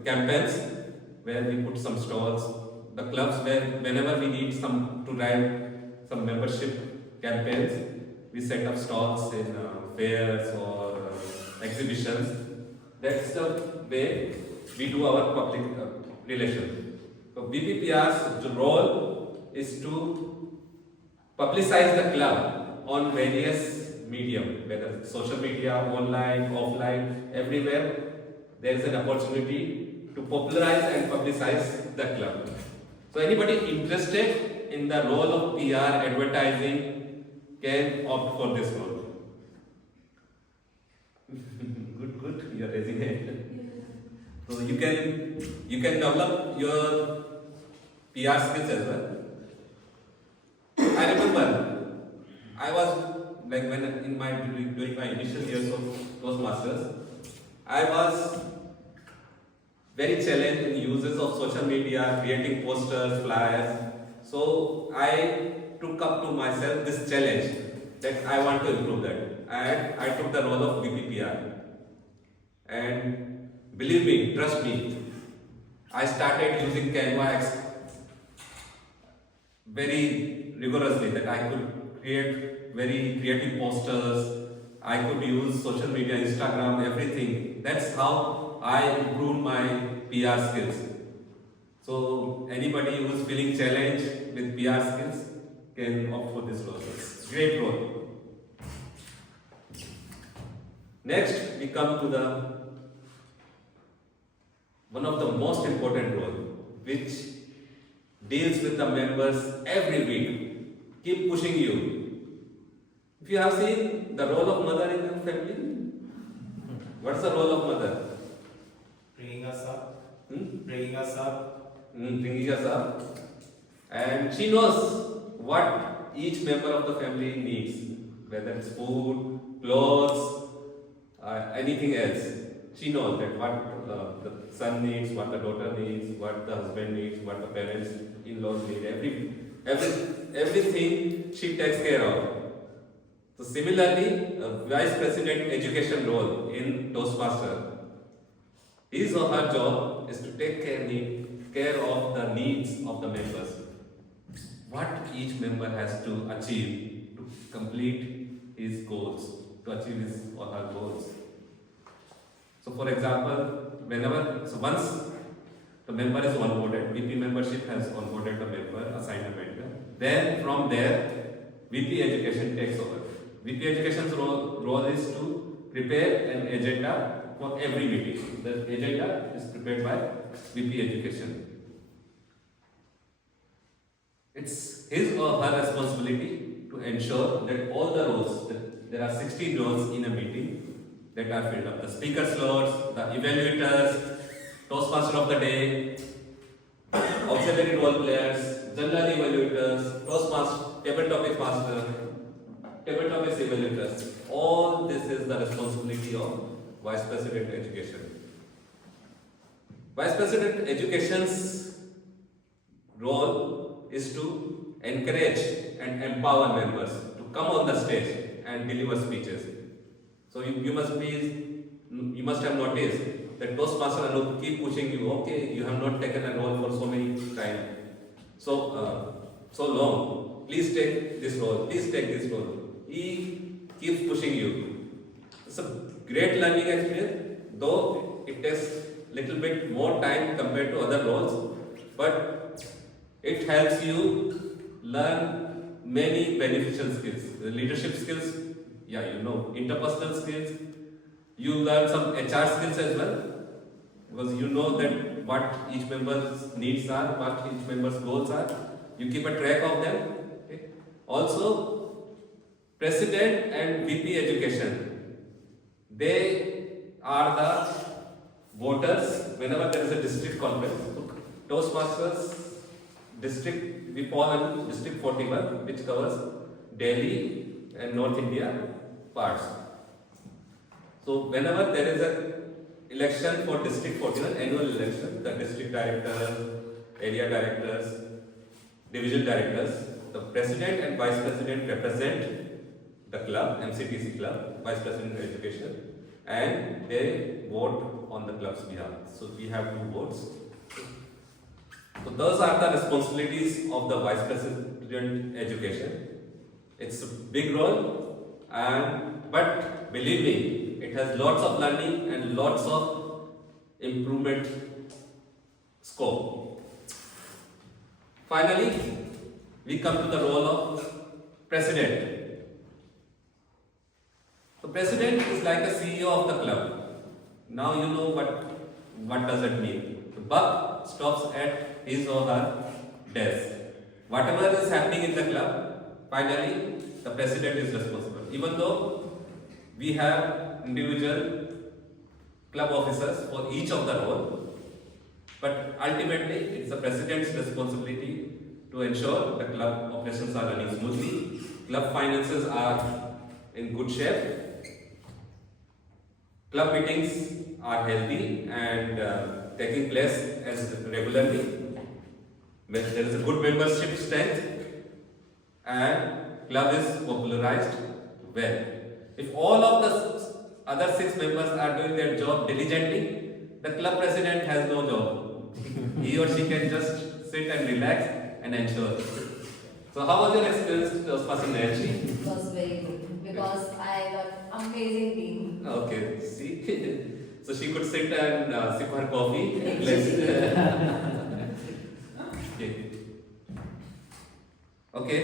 campaigns where we put some stalls. The clubs where whenever we need to drive some membership campaigns, we set up stalls in fairs or exhibitions. That's the way we do our public relations. So BPPR's role is to publicize the club on various medium, whether social media, online, offline, everywhere. There is an opportunity to popularize and publicize the club. So anybody interested in the role of PR advertising can opt for this role. Good, you are raising hand. So you can develop your PR skills as well. I remember I was during my initial years of Toastmasters, I was very challenged in uses of social media, creating posters, flyers. So I took up to myself this challenge that I want to improve that. And I took the role of VPPR. And believe me, trust me, I started using Canva very rigorously, that I could create very creative posters, I could use social media, Instagram, everything. That's how I improved my PR skills. So anybody who is feeling challenged with PR skills can opt for this role. Great role. Next, we come to one of the most important roles, which deals with the members every week. Keep pushing you. If you have seen the role of mother in the family, what's the role of mother? Bringing bringing us up. Bringing us up. And she knows what each member of the family needs, whether it's food, clothes, anything else. She knows that what the son needs, what the daughter needs, what the husband needs, what the parents, in-laws need, everything she takes care of. So similarly, a vice president education role in Toastmaster, his or her job is to take care of the needs of the members. What each member has to achieve to complete his goals, to achieve his or her goals. So for example, once the member is onboarded, VP membership has onboarded the member, assigned a mentor. Then from there, VP education takes over. VP education's role is to prepare an agenda for every meeting. The agenda is prepared by VP education. It's his or her responsibility to ensure that all the roles, there are 16 roles in a meeting, that are filled up. The speaker slots, the evaluators, Toastmaster of the day, auxiliary role players, general evaluators, Toastmaster, table topic master, table topics evaluators. All this is the responsibility of Vice President Education. Vice President Education's role is to encourage and empower members to come on the stage and deliver speeches. So you must have noticed that Toastmaster Anup keep pushing you. Okay, you have not taken a role for so many time, so long. Please take this role. Please take this role. He keeps pushing you. It's a great learning experience, though it takes little bit more time compared to other roles, but it helps you learn many beneficial skills. The leadership skills, interpersonal skills. You learn some HR skills as well, because you know that what each member's needs are, what each member's goals are. You keep a track of them. Okay. Also, President and VP education, they are the voters whenever there is a district conference. Toastmasters district, we fall under District 41, which covers Delhi and North India parts. So whenever there is a election for District 41, annual election, the district directors, area directors, division directors, the president and vice president represent the club, MCTC club, vice president of education, and they vote on the club's behalf. So we have 2 votes. So those are the responsibilities of the vice president education. It's a big role, but believe me, it has lots of learning and lots of improvement scope. Finally, we come to the role of president. The president is like the CEO of the club. Now you know what does it mean. The buck stops at his or her desk. Whatever is happening in the club, finally the president is responsible. Even though we have individual club officers for each of the role, but ultimately it's the president's responsibility to ensure the club operations are running smoothly, club finances are in good shape, club meetings are healthy and taking place as regularly. There is a good membership strength and club is popularized well. If all of the other 6 members are doing their job diligently, the club president has no job. He or she can just sit and relax and ensure. So how was your experience, Toastmaster Nancy? It was very good because I got amazing team. Okay, see. So she could sit and sip her coffee and Okay.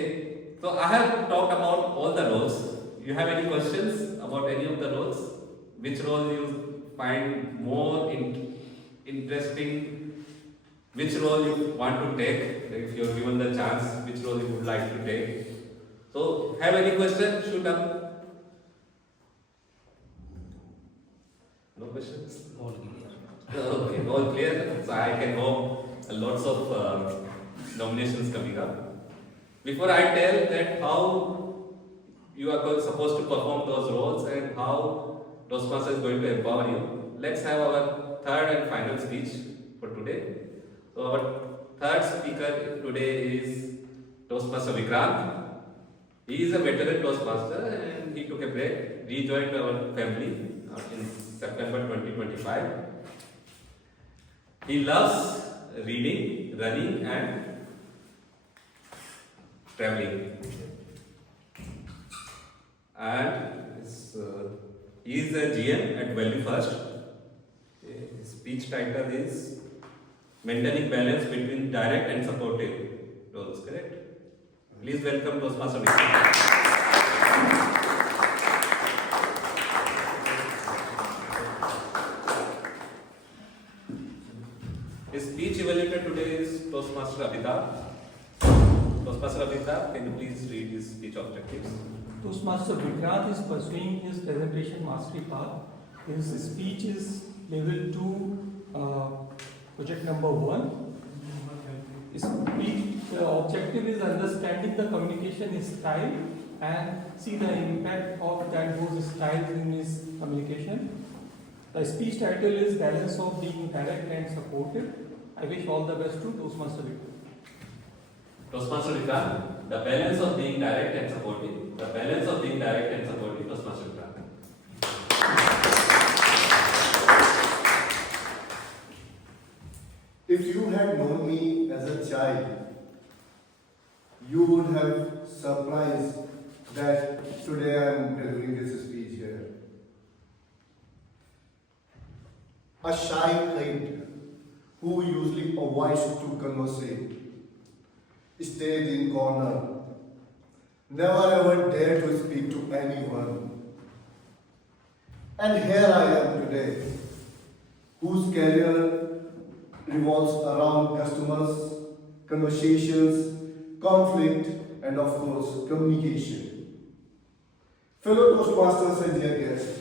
So I have talked about all the roles. You have any questions about any of the roles? Which role you find more interesting? Which role you want to take? If you are given the chance, which role you would like to take? So, have any question? Shoot up. No questions? Okay, all clear. So I can hope lots of nominations coming up. Before I tell that how you are supposed to perform those roles and how Toastmasters is going to empower you, let's have our third and final speech for today. So our third speaker today is Toastmaster Vikrant. He is a veteran Toastmaster and he took a break, rejoined our family in September 2025. He loves reading, running and traveling. And he is a GM at Value First. Okay. His speech title is Maintaining Balance Between Direct and Supportive Roles, correct? Please welcome Toastmaster Vikrant. His speech evaluator today is Toastmaster Abhitav. Toastmaster Abhitav, can you please read his speech objectives? Toastmaster Vikrant is pursuing his presentation mastery path. His speech is level 2, project number 1. His speech, the objective is understanding the communication style and see the impact of those styles in his communication. The speech title is Balance of Being Direct and Supportive. I wish all the best to Toastmaster Vikrant. Toastmaster Vikrant, the balance of being direct and supportive. The balance of being direct and supportive. Toastmaster Vikrant. If you had known me as a child, you would have surprised that today I am delivering this speech here. A shy kid who usually avoids to conversate, stayed in corner, never ever dared to speak to anyone. And here I am today, whose career revolves around customers, conversations, conflict, and of course, communication. Fellow Toastmasters and dear guests,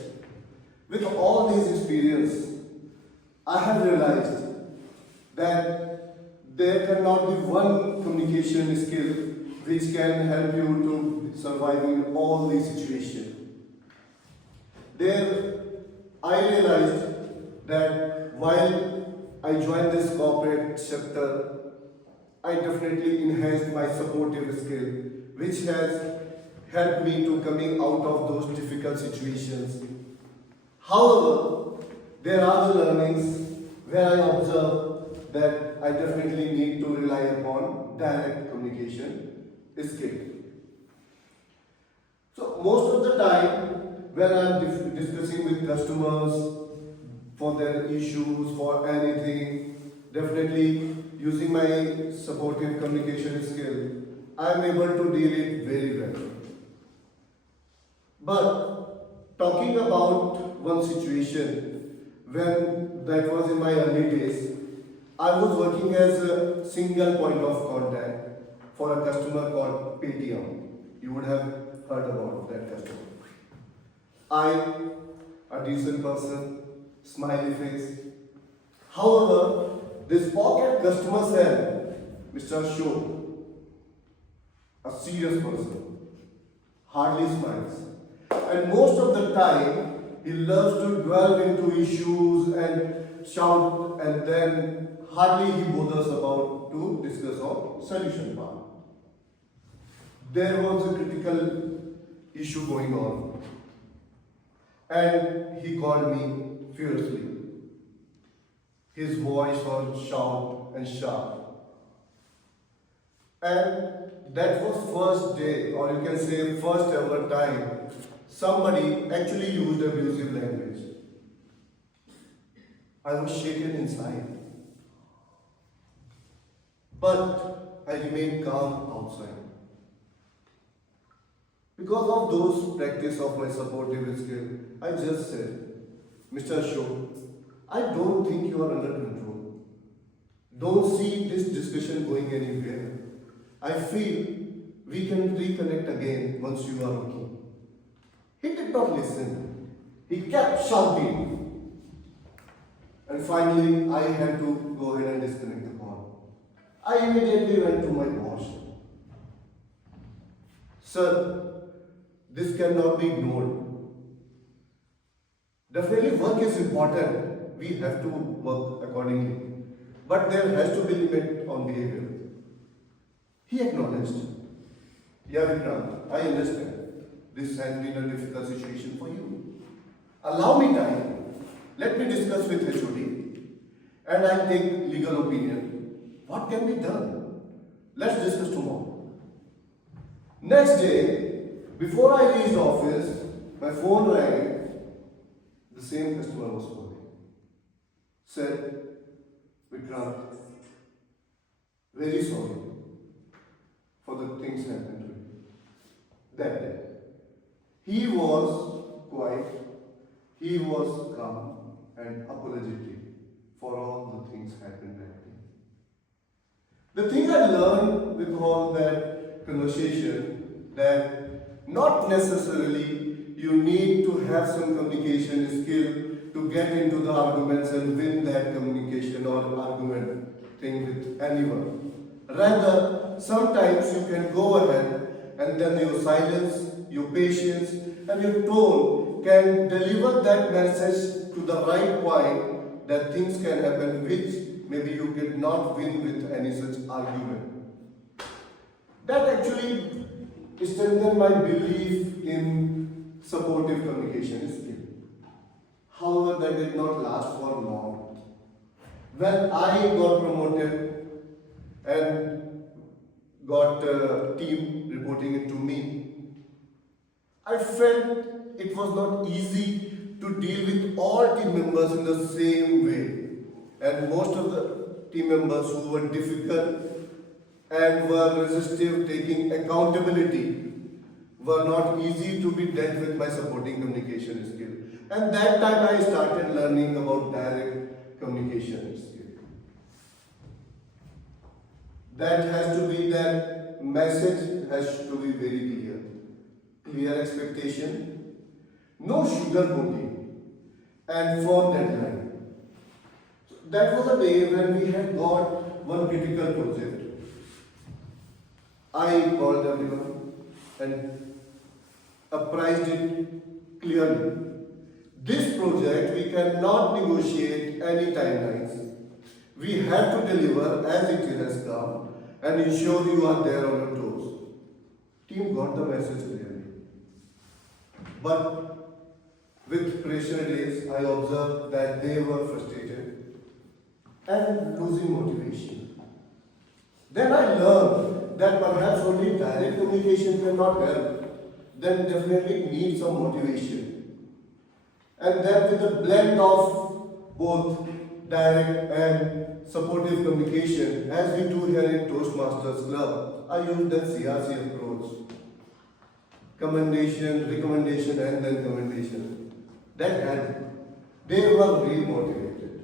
with all this experience, I have realized that there cannot be one communication skill which can help you to survive in all these situations. There, I realized that while I joined this corporate sector, I definitely enhanced my supportive skill, which has helped me to coming out of those difficult situations. However, there are the learnings where I observe that I definitely need to rely upon direct communication skill. So most of the time, when I'm discussing with customers for their issues, for anything, definitely using my supportive communication skill, I'm able to deal it very well. But talking about one situation, when that was in my early days, I was working as a single point of contact for a customer called Paytm. You would have heard about that customer. I, a decent person, smiley face. However, this pocket customer said, Mr. Show, a serious person, hardly smiles. And most of the time, he loves to dwell into issues and shout, and then hardly he bothers about to discuss on solution part. There was a critical issue going on, and he called me furiously. His voice was shout and sharp. And that was first day, or you can say first ever time, somebody actually used abusive language. I was shaken inside. But I remained calm outside. Because of those practice of my supportive skill, I just said, Mr. Ashok, I don't think you are under control. Don't see this discussion going anywhere. I feel we can reconnect again once you are okay. He did not listen. He kept shouting. And finally, I had to go ahead and disconnect the call. I immediately went to my boss. Sir, this cannot be ignored. Definitely work is important. We have to work accordingly. But there has to be limit on behavior. He acknowledged. Yeah, Vikrant, I understand. This has been a difficult situation for you. Allow me time. Let me discuss with HOD and I'll take legal opinion. What can be done? Let's discuss tomorrow. Next day, before I reached office, my phone rang. The same customer was calling. Said, Vikrant, very sorry for the things happened to you that day. He was quiet, he was calm and apologetic for all the things happened that day. The thing I learned with all that conversation, that not necessarily you need to have some communication skill to get into the arguments and win that communication or argument thing with anyone. Rather, sometimes you can go ahead and then your silence, your patience and your tone can deliver that message to the right point that things can happen which maybe you cannot win with any such argument. That actually strengthened my belief in supportive communication skill. However, that did not last for long. When I got promoted and got a team reporting it to me, I felt it was not easy to deal with all team members in the same way. And most of the team members who were difficult and were resistive, taking accountability, were not easy to be dealt with by supporting communication skill. And that time I started learning about direct communication skill. That has to be, that message has to be very clear. Clear expectation, no sugarcoating, and firm deadline. So that was a day when we had got one critical project. I called everyone and apprised it clearly. This project we cannot negotiate any timelines. We have to deliver as it has come and ensure you are there on your toes. Team got the message clearly. But with pressure days, I observed that they were frustrated and losing motivation. Then I learned that perhaps only direct communication cannot help. Then definitely need some motivation. And that with a blend of both direct and supportive communication, as we do here in Toastmasters Club, I use that CRC approach. Commendation, recommendation, and then commendation. That helped. They were really motivated.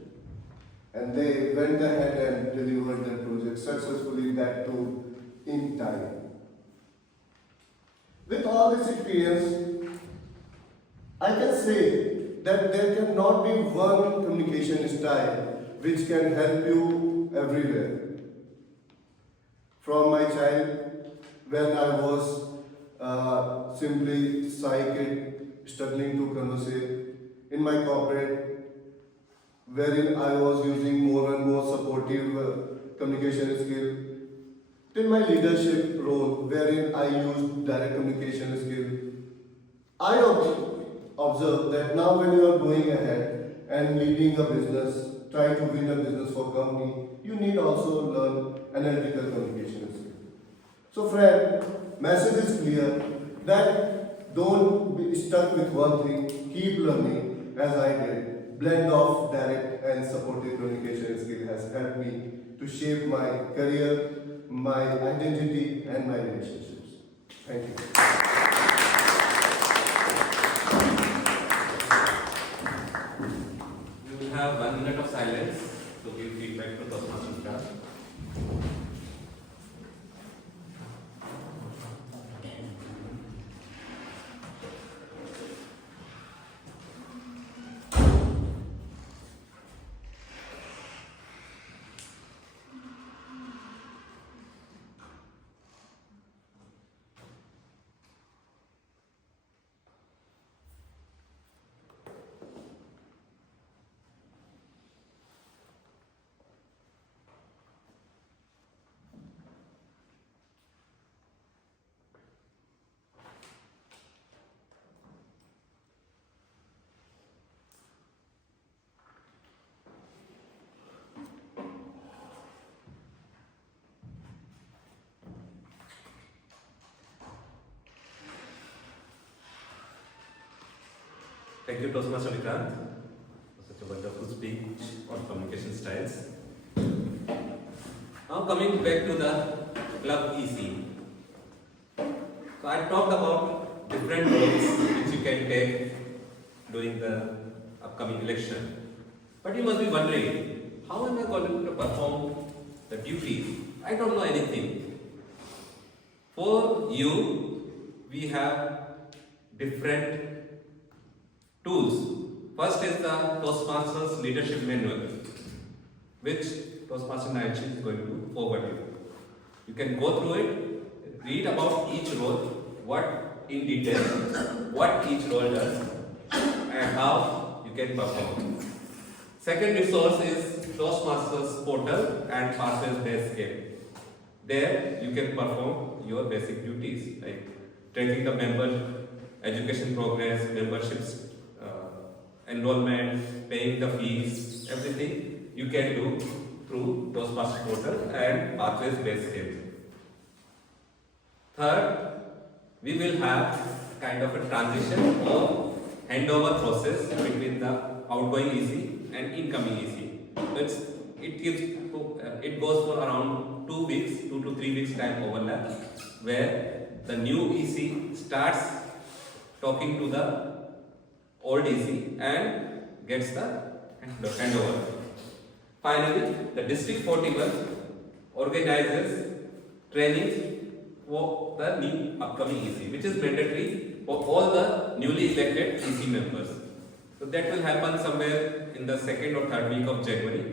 And they went ahead and delivered their project successfully, that too in time. With all this experience, I can say that there cannot be one communication style which can help you everywhere. From my child, when I was simply psychic, struggling to conversate, in my corporate, wherein I was using more and more supportive communication skill, till my leadership role, wherein I used direct communication skill. I observe that now when you are going ahead and leading a business, trying to win a business for company, you need also learn analytical communication skill. So friend, message is clear that don't be stuck with one thing, keep learning as I did. Blend of direct and supportive communication skill has helped me to shape my career, my identity and my relationships. Thank you. We will have 1 minute of silence to give feedback to Toastmasters staff. Thank you, Toastmaster Vikrant, for such a wonderful speech on communication styles. Now coming back to the club EC. So I talked about different roles which you can take during the upcoming election. But you must be wondering, how am I going to perform the duties? I don't know anything. For you, we have different tools. First is the Toastmasters Leadership Manual, which Toastmaster Naichi is going to forward you. You can go through it, read about each role, what in detail, what each role does, and how you can perform. Second resource is Toastmasters portal and pathways based game. There you can perform your basic duties like tracking the member education progress, memberships, enrollment, paying the fees, everything you can do through Toastmasters portal and pathways based game. Third, we will have kind of a transition or handover process between the outgoing EC and incoming EC. It goes for around 2 weeks, 2 to 3 weeks time overlap, where the new EC starts talking to the old EC and gets the handover. Finally, the District 41 organizes trainings for the new upcoming EC, which is mandatory for all the newly elected EC members. So that will happen somewhere in the 2nd or 3rd week of January,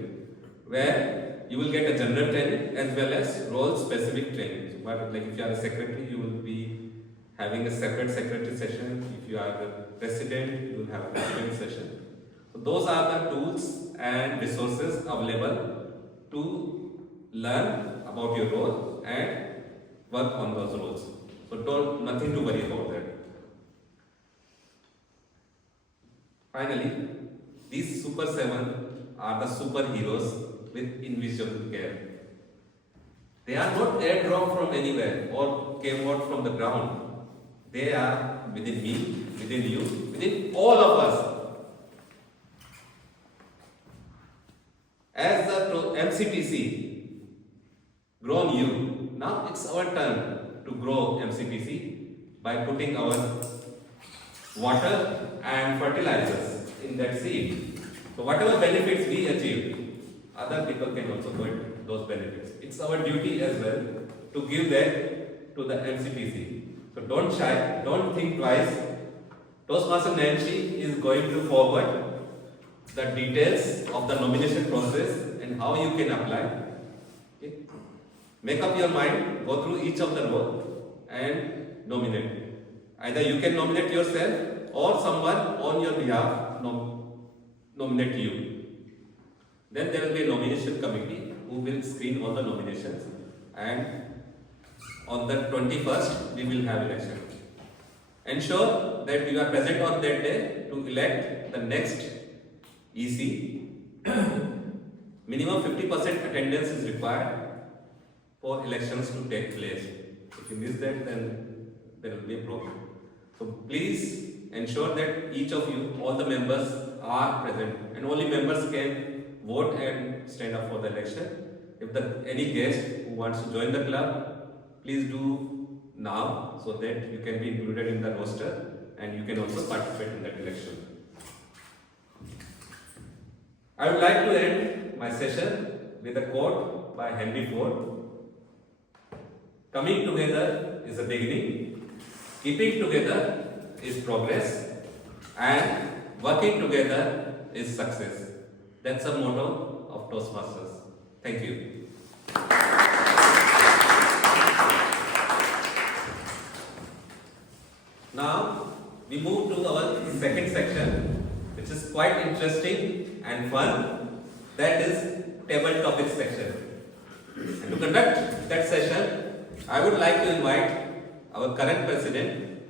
where you will get a general training as well as role-specific training. So, like if you are a secretary, you will be having a separate secretary session. If you are a president, you will have a president session. So those are the tools and resources available to learn about your role and work on those roles. So nothing to worry about that. Finally, these Super 7 are the superheroes with invisible care. They are not airdropped from anywhere or came out from the ground. They are within me, within you, within all of us. As the MCPC grown you, now it's our turn to grow MCPC by putting our water and fertilizers in that seed. So whatever benefits we achieve, other people can also get those benefits. It's our duty as well to give that to the MCPC. So don't shy, don't think twice. Toastmaster Nancy is going to forward the details of the nomination process and how you can apply. Okay. Make up your mind, go through each of the role and nominate. Either you can nominate yourself or someone on your behalf nominate you. Then there will be a nomination committee who will screen all the nominations, and on the 21st we will have election. Ensure that you are present on that day to elect the next EC. Minimum 50% attendance is required for elections to take place. If you miss that, then there will be a problem. So please ensure that each of you, all the members are present, and only members can vote and stand up for the election. If any guest who wants to join the club, please do now so that you can be included in the roster and you can also participate in that election. I would like to end my session with a quote by Henry Ford. Coming together is a beginning, keeping together is progress, and working together is success. That's the motto of Toastmasters. Thank you. Now we move to our second section, which is quite interesting and fun. That is table topic section. And to conduct that session, I would like to invite our current president,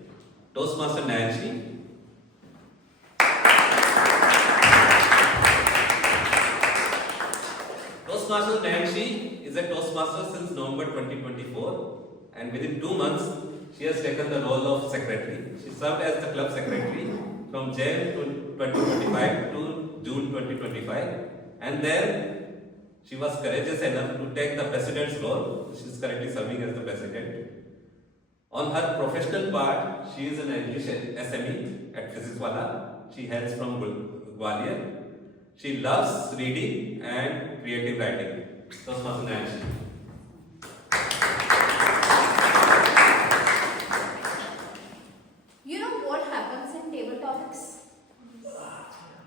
Toastmaster Nancy. Toastmaster Nancy is a Toastmaster since November 2024, and within 2 months she has taken the role of secretary. She served as the club secretary from Jan 2025 to June 2025, and then she was courageous enough to take the president's role. She is currently serving as the president. On her professional part, she is an English SME at Physicswala. She hails from Gwalior. She loves reading and creative writing. Toastmaster Nancy. You know what happens in table topics?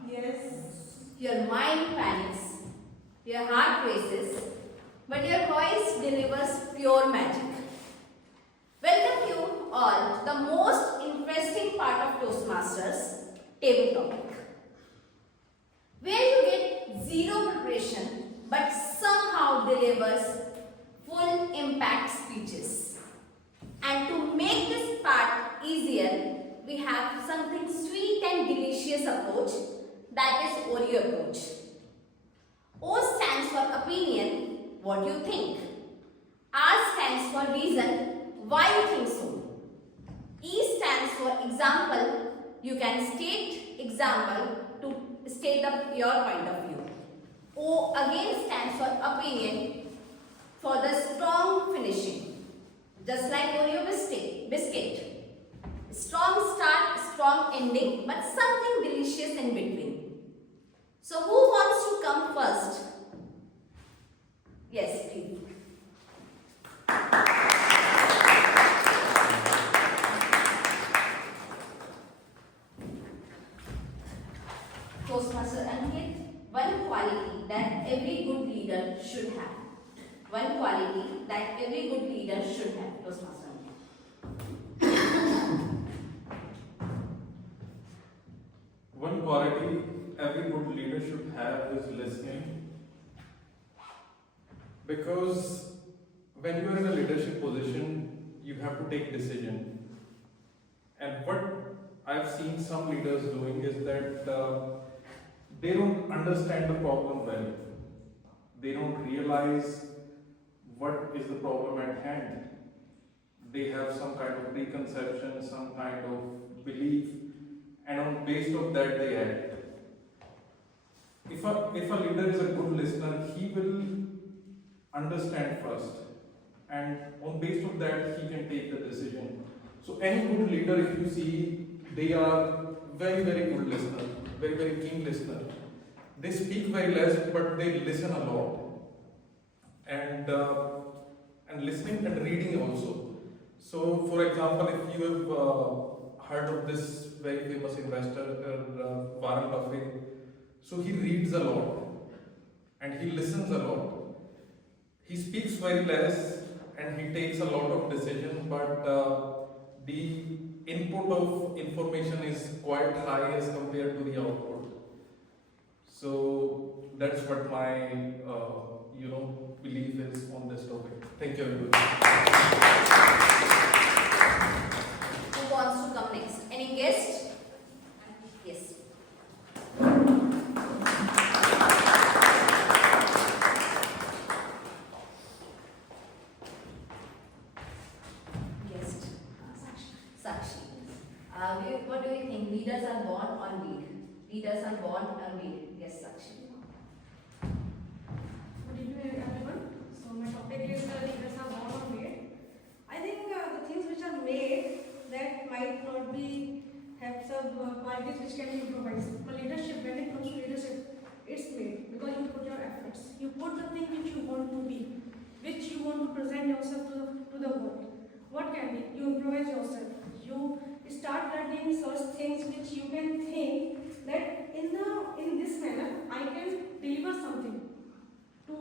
Yes. Your mind panics, your heart races, but your voice delivers pure magic. Welcome you all to the most interesting part of Toastmasters, table topic, where you get zero preparation but somehow delivers full impact speeches. And to make this part easier, we have something sweet and delicious approach, that is Oreo approach. O stands for opinion, what you think. R stands for reason, why you think so. E stands for example, you can state example to state your point of view. O again stands for opinion, for the strong finishing, just like Oreo biscuit. Strong start, strong ending, but something delicious in between. So who wants to come first? Yes, please. Toastmaster Ankit, one quality that every good leader should have. One quality that every good leader should have. Toastmaster Ankit. One quality every good leader should have is listening. Because when you are in a leadership position, you have to take decision. And what I've seen some leaders doing is that they don't understand the problem well. They don't realize what is the problem at hand. They have some kind of preconception, some kind of belief, and on base of that they act. If a leader is a good listener, he will understand first, and on base of that he can take the decision. So any good leader, if you see, they are very, very good listener, very, very keen listener. They speak very less, but they listen a lot. And listening and reading also. So, for example, if you have heard of this very famous investor, Warren Buffett, so he reads a lot and he listens a lot. He speaks very less and he takes a lot of decisions, but the input of information is quite high as compared to the output. So that's what my belief is on this topic. Thank you everybody. Who wants to come next? Any guest? Yes. Guest. Sakshi. What do you think? Leaders are born or made? Leaders are born or made? Yes, Sakshi. Good evening, everyone. So my topic is leaders are born or made. I think the things which are made that might not be have some qualities which can be improvised. But leadership, when it comes to leadership, it's made because you put your efforts. You put the thing which you want to be, which you want to present yourself to the world. What can be? You improvise yourself. You start learning such things which you can think that in this manner I can deliver something to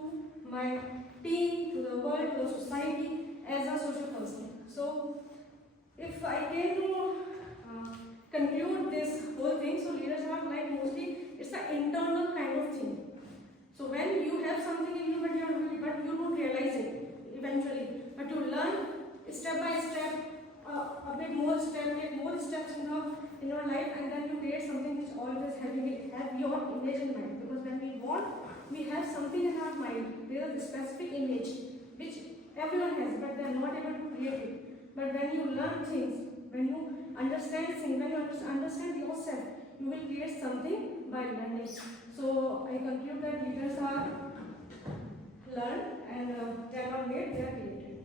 my team, to the world, to the society as a social person. So if I can conclude this whole thing, so leaders are like mostly it's an internal kind of thing. So when you have something in you but you don't realize it eventually, but you learn step by step, a bit more steps in your life, and then you create something which always have your image in mind. Because when we have something in our mind, there is a specific image which everyone has, but they are not able to create it. But when you learn things, when you understand understanding, when you understand yourself, you will create something by learning. So I conclude that leaders are learned and they are not made, they are created.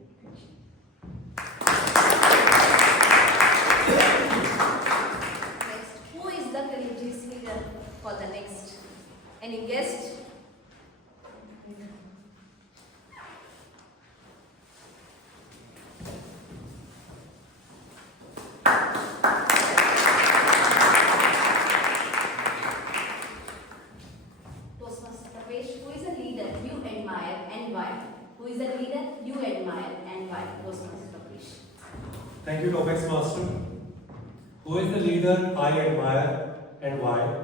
Next, who is the courageous leader for the next? Any guest? Toastmaster Pravesh, who is a leader you admire and why? Who is a leader you admire and why? Toastmaster Pravesh. Thank you, Toastmaster. Who is the leader I admire and why?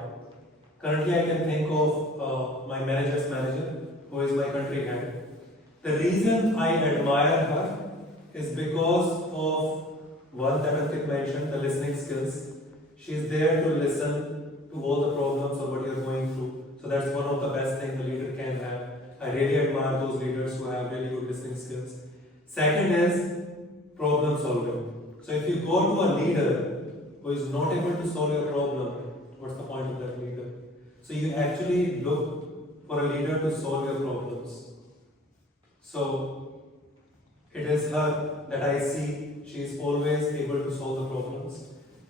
Currently, I can think of my manager's manager, who is my country head. The reason I admire her is because of one that Ankit mentioned, the listening skills. She is there to listen to all the problems or what you're going through. So that's one of the best things a leader can have. I really admire those leaders who have really good listening skills. Second is problem solving. So if you go to a leader who is not able to solve your problem, what's the point of that leader? So you actually look for a leader to solve your problems. So it is her that I see. She is always able to solve the problems.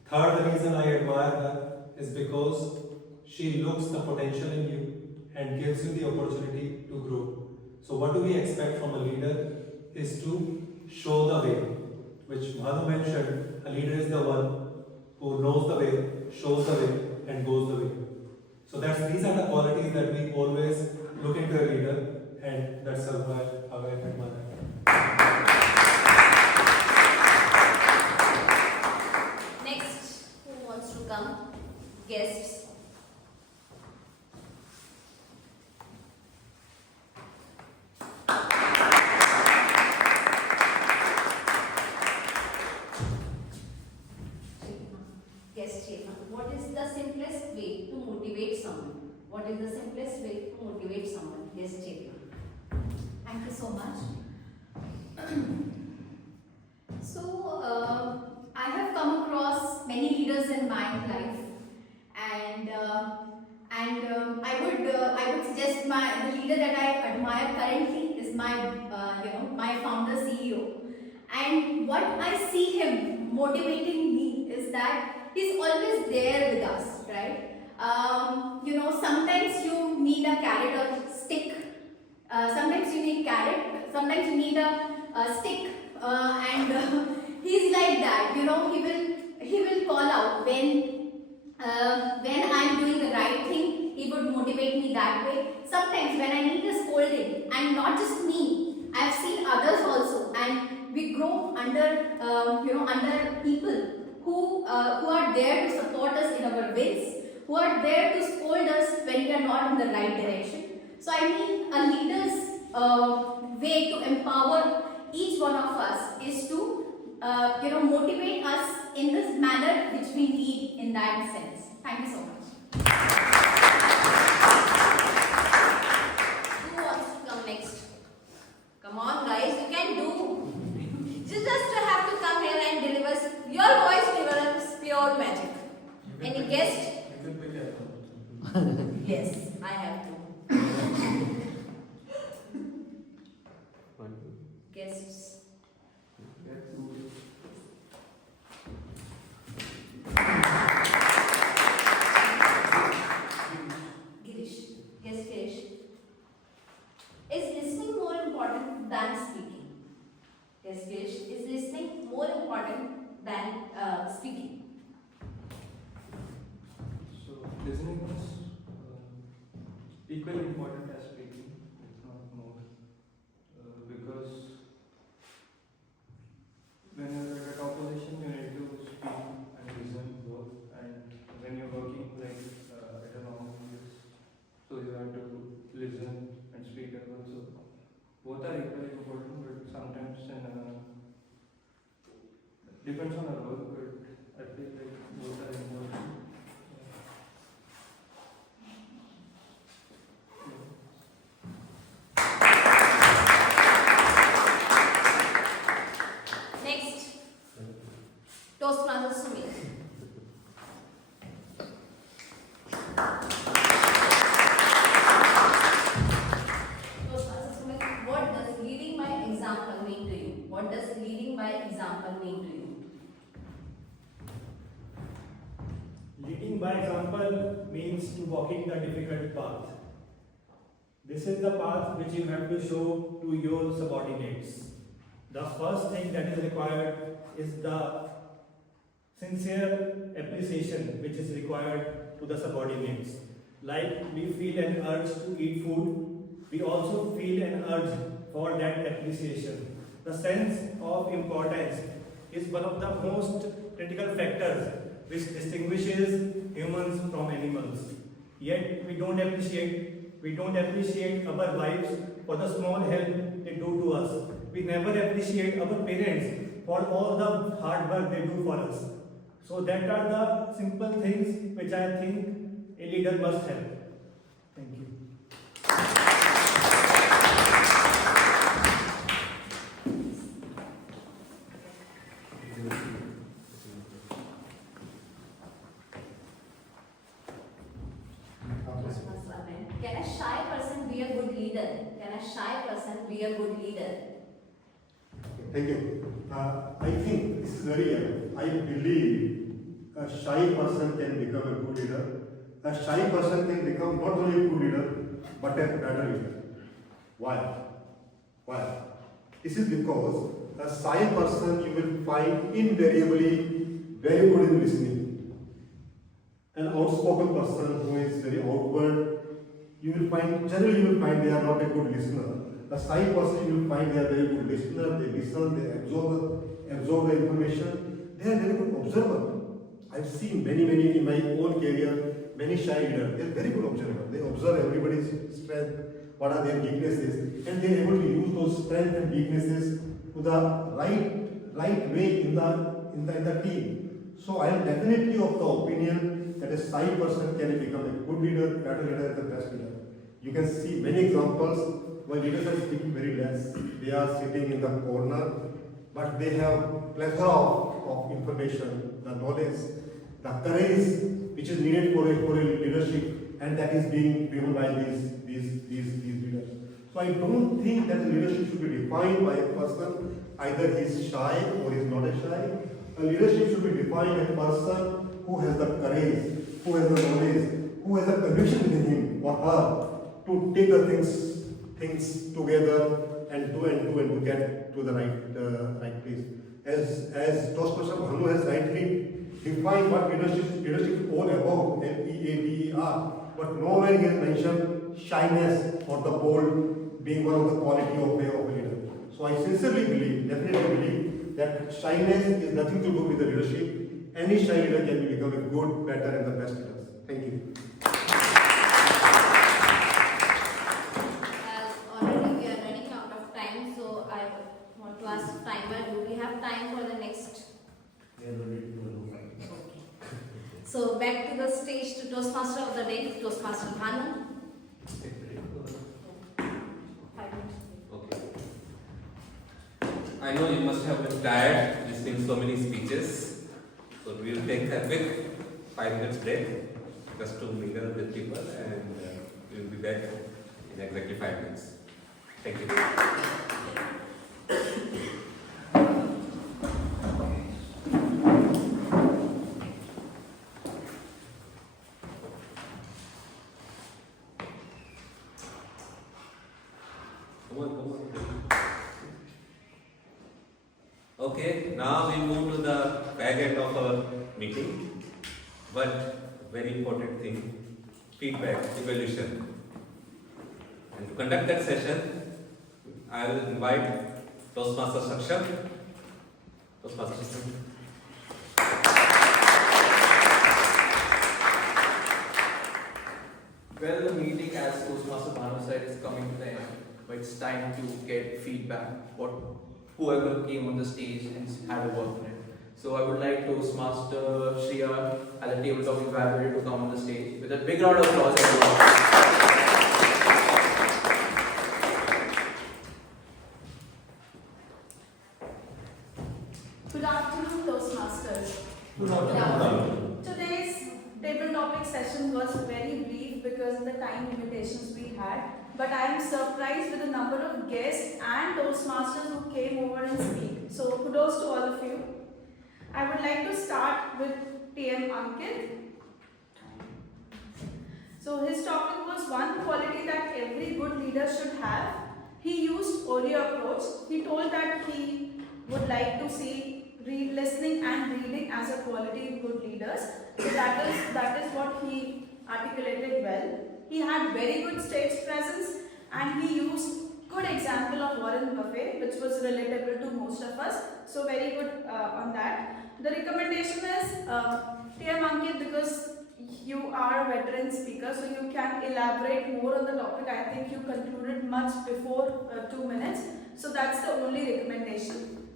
Third, the reason I admire her is because she looks the potential in you and gives you the opportunity to grow. So what do we expect from a leader is to show the way, which Madhu mentioned. A leader is the one who knows the way, shows the way, and goes the way. So these are the qualities that we always look into a leader, and that's how I admire her. Next, who wants to come? Guests. Guest Chema, what is the simplest way to motivate someone? What is the simplest way to motivate someone? Guest Chema. Thank you so much. So, I have come across many leaders in my life, and I would suggest the leader that I admire currently is my founder CEO. And what I see him motivating me is that he's always there with us, right? Sometimes you need a carrot or stick. Sometimes you need carrot. Sometimes you need a stick. He's like that. He will call out when I'm doing the right thing. He would motivate me that way. Sometimes when I need a scolding, and not just me, I've seen others also, and we grow under people who are there to support us in our wins, who are there to scold us when we are not in the right direction. So I mean, a leader's way to empower each one of us is to motivate us in this manner which we need in that sense. Thank you so much. Who wants to come next? Come on, guys, you can do. You just have to come here and deliver. Your voice delivers pure magic. Any guest? You can pick it. Yes, I have to. Guests. Girish. Yes, Girish. Is listening more important than speaking? Yes, Girish. Is listening more important than speaking? So listening is equally important as speaking, if not more, because when you're at a opposition, you need to speak and listen both, and when you're working at an office, so you have to listen and speak as well. So both are equally important, but sometimes depends on the role, but I feel like both are important. Leading by example means to walking the difficult path. This is the path which you have to show to your subordinates. The first thing that is required is the sincere appreciation which is required to the subordinates. Like we feel an urge to eat food, we also feel an urge for that appreciation. The sense of importance is one of the most critical factors which distinguishes humans from animals. Yet we don't appreciate our wives for the small help they do to us. We never appreciate our parents for all the hard work they do for us. So that are the simple things which I think a leader must have. Thank you. Can a shy person be a good leader? Can a shy person be a good leader? Thank you. I think this is very, I believe a shy person can become a good leader. A shy person can become not only a good leader, but a better leader. Why? Why? This is because a shy person you will find invariably very good in listening. An outspoken person who is very outward, generally you will find they are not a good listener. A shy person you will find they are very good listener, they listen, they absorb the information, they are very good observer. I've seen many in my own career, many shy leaders, they are very good observer. They observe everybody's strength, what are their weaknesses, and they are able to use those strengths and weaknesses to the right way in the team. So I am definitely of the opinion that a shy person can become a good leader, better leader, and the best leader. You can see many examples where leaders are speaking very less. They are sitting in the corner, but they have plethora of information, the knowledge, the courage which is needed for a leadership, and that is being driven by these leaders. So I don't think that the leadership should be defined by a person, either he is shy or he is not a shy. A leadership should be defined by a person who has the courage, who has the knowledge, who has a conviction within him or her to take the things together and to get to the right place. As Toastmaster Bhanu has rightly defined what leadership is all about, LEADER, but nowhere he has mentioned shyness or the bold being one of the quality of a leader. So I sincerely believe, definitely believe, that shyness is nothing to do with the leadership. Any shy leader can become a good, better, and the best leader. Thank you. As already we are running out of time, so I want to ask timer, do we have time for the next? So back to the stage to Toastmaster of the day, Toastmaster Bhanu. Okay. I know you must have been tired listening to so many speeches, so we will take a quick 5 minutes break just to mingle with people, and we will be back in exactly 5 minutes. Thank you. Okay, now we move to the back end of our meeting, but very important thing, feedback, evaluation. And to conduct that session, I will invite Toastmaster Saksham. Toastmaster Saksham. Well, the meeting, as Toastmaster Bhanu said, is coming to the end, but it's time to get feedback. Whoever came on the stage and had a work on it. So I would like Toastmaster Shriya as a tabletop evaluator to come on the stage with a big round of applause, everyone. Good afternoon, Toastmasters. Good afternoon. Today's table topic session was very brief because of the time limitations we had. But I am surprised with the number of guests and Toastmasters who came over and speak. So kudos to all of you. I would like to start with TM Ankit. his topic was one quality that every good leader should have. He used Oreo approach. He told that he would like to see listening and reading as a quality in good leaders. So that is what he articulated well. He had very good stage presence and he used good example of Warren Buffett, which was relatable to most of us. So very good on that. The recommendation is TM Ankit, because you are a veteran speaker, so you can elaborate more on the topic. I think you concluded much before 2 minutes. So that's the only recommendation.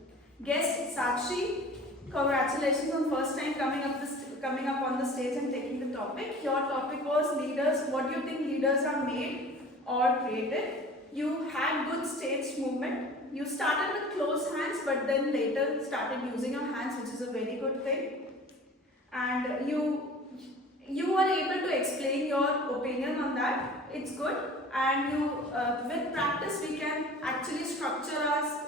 Guest Sakshi, congratulations on first time coming up on the stage and taking the topic. Your topic was leaders. What do you think leaders are made or created? You had good stage movement. You started with closed hands, but then later started using your hands, which is a very good thing. And you were able to explain your opinion on that. It's good. And with practice, we can actually structure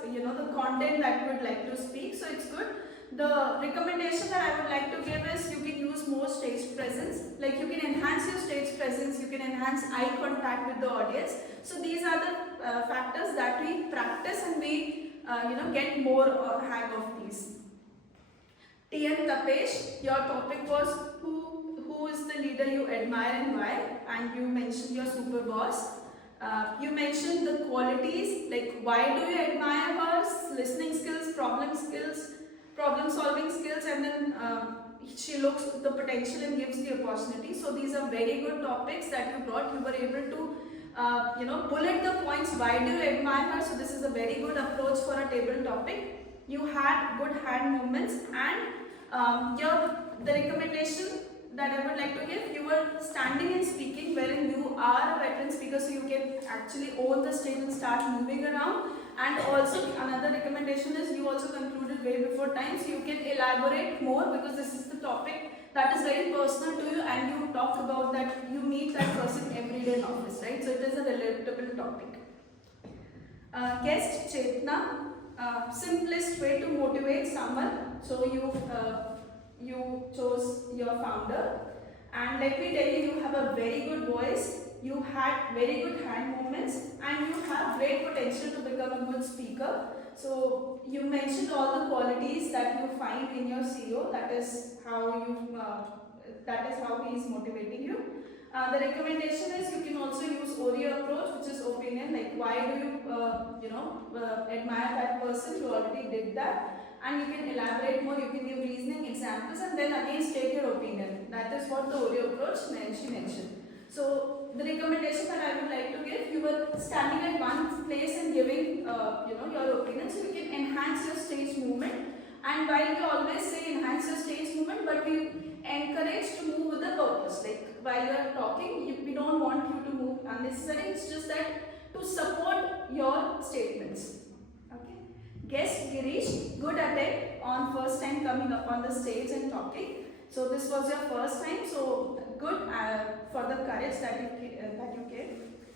the content that we would like to speak. So it's good. The recommendation that I would like to give is you can use more stage presence. Like you can enhance your stage presence, you can enhance eye contact with the audience. So these are the factors that we practice and we get more hang of these. TN Tapesh, your topic was who is the leader you admire and why, and you mentioned your super boss. You mentioned the qualities, like why do you admire her, listening skills, problem solving skills, and then she looks the potential and gives the opportunity. So these are very good topics that you brought. You were able to bullet the points. Why do you admire her? So this is a very good approach for a table topic. You had good hand movements, and the recommendation that I would like to give, you were standing and speaking, wherein you are a veteran speaker, so you can actually own the stage and start moving around. And also another recommendation is you also concluded way before time, so you can elaborate more, because this is the topic that is very personal to you, and you talk about that you meet that person every day in office, right? So it is a relatable topic. Guest Chetna, simplest way to motivate someone. So you chose your founder, and let me tell you, you have a very good voice, you had very good hand movements, and you have great potential to become a good speaker. So you mentioned all the qualities that you find in your CEO. That is how he is motivating you. The recommendation is you can also use Oreo approach, which is opinion, like why do you admire that person. You already did that. And you can elaborate more, you can give reasoning examples, and then again state your opinion. That is what the Oreo approach she mentioned. So the recommendation that I would like to give, you were standing at one place and giving your opinion, so you can enhance your stage movement. And while we always say enhance your stage movement, but we encourage to move with a purpose. Like while you are talking, we don't want you to move unnecessarily. It's just that to support your statements. Guest Girish, good attempt on first time coming up on the stage and talking. So this was your first time, so good for the courage that you gave.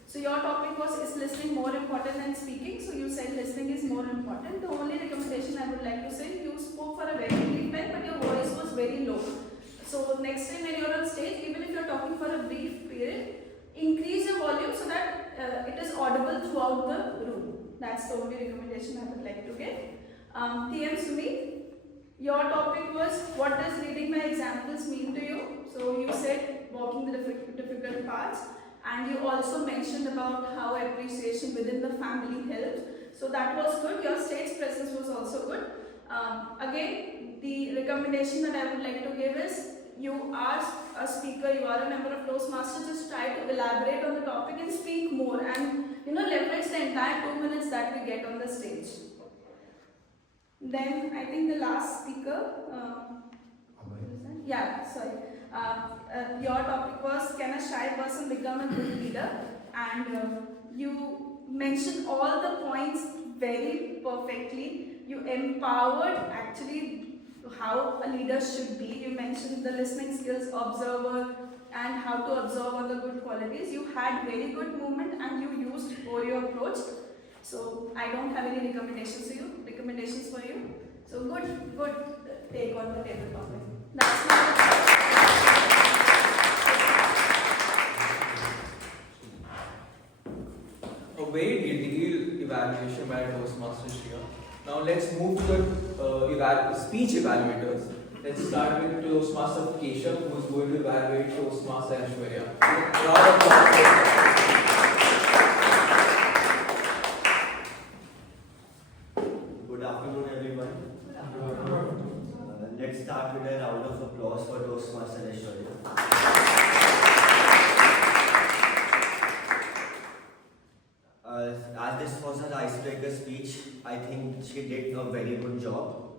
So your topic was, is listening more important than speaking? So you said listening is more important. The only recommendation I would like to say, you spoke for a very brief time, but your voice was very low. So next time when you're on stage, even if you're talking for a brief period, increase your volume so that it is audible throughout the room. That's the only recommendation I would like to give. TM Sumit, your topic was, what does leading by examples mean to you? So you said walking the difficult paths, and you also mentioned about how appreciation within the family helped. So that was good. Your stage presence was also good. Again, the recommendation that I would like to give is, you are a speaker, you are a member of Toastmasters, just try to elaborate on the topic and speak more, and leverage the entire 2 minutes that we get on the stage. Then I think the last speaker, your topic was, can a shy person become a good leader? And you mentioned all the points very perfectly. You empowered actually how a leader should be. You mentioned the listening skills, observer, and how to observe on the good qualities. You had very good movement and you used Oreo approach. So I don't have any recommendations for you. So good take on the table topic. That's my Now let's move to the speech evaluators. Let's start with Toastmaster Keshav, who is going to evaluate Toastmaster Aishwarya. Round of applause. Good afternoon, everyone. Let's start with a round of applause for Toastmaster Aishwarya. As this was her icebreaker speech, I think she did a very good job.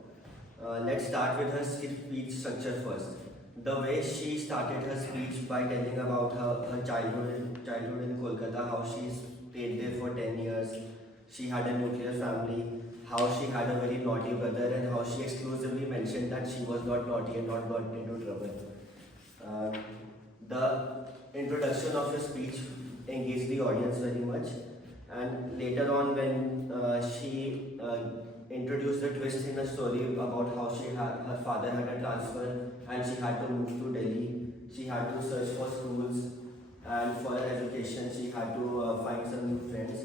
Let's start with her speech structure first. The way she started her speech by telling about her childhood in Kolkata, how she stayed there for 10 years, she had a nuclear family, how she had a very naughty brother, and how she exclusively mentioned that she was not naughty and not got into trouble. The introduction of her speech engaged the audience very much, and later on when she introduced the twist in her story about how her father had a transfer and she had to move to Delhi, she had to search for schools, and for her education she had to find some new friends,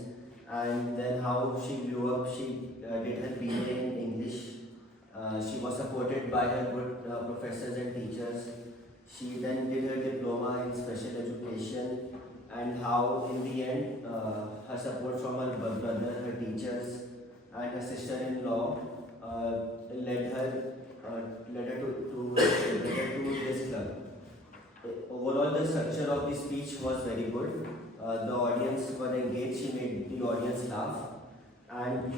and then how she grew up, she did her BA in English. She was supported by her good professors and teachers. She then did her diploma in special education, and how in the end her support from her brother, her teachers, and her sister-in-law led her to this club. Overall, the structure of the speech was very good. The audience were engaged. She made the audience laugh. And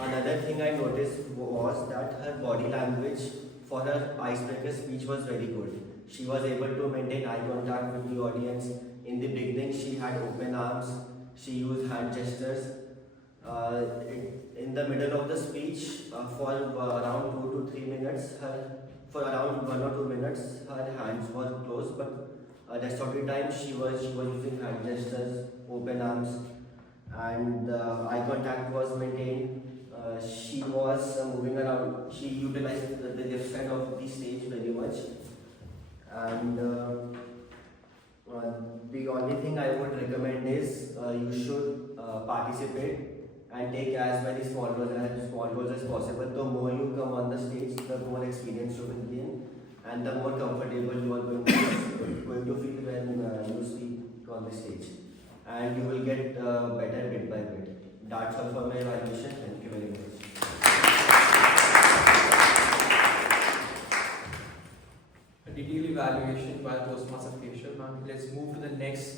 another thing I noticed was that her body language for her icebreaker speech was very good. She was able to maintain eye contact with the audience. In the beginning, she had open arms. She used hand gestures. In the middle of the speech, for around 2 to 3 minutes, for around 1 or 2 minutes, her hands were closed, but rest of the time she was using hand gestures, open arms, and eye contact was maintained. She was moving around. She utilized the left side of the stage very much, and the only thing I would recommend is you should participate and take as many small roles as possible. The more you come on the stage, the more experience you will gain, and the more comfortable you are going to feel when you speak on the stage, and you will get better bit by bit. That's all for my evaluation. Thank you very much. A detailed evaluation by Toastmaster Keshav. Now let's move to the next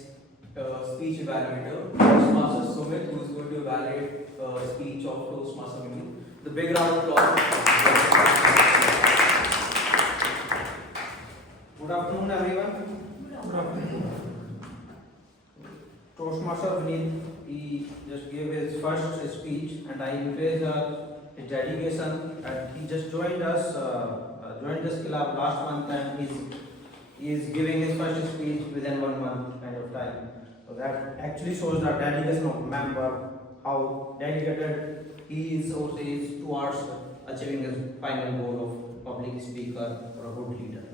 speech evaluator, Toastmaster Sumit, who is going to evaluate speech of Toastmaster Vinny. The big round of applause. Good afternoon, everyone. Good afternoon. Toastmaster Vinny, he just gave his first speech, and I praised his dedication. And he just joined this club last month, and he is giving his first speech within 1 month kind of time. So that actually shows the dedication of member, how dedicated he is towards achieving his final goal of public speaker or a good leader.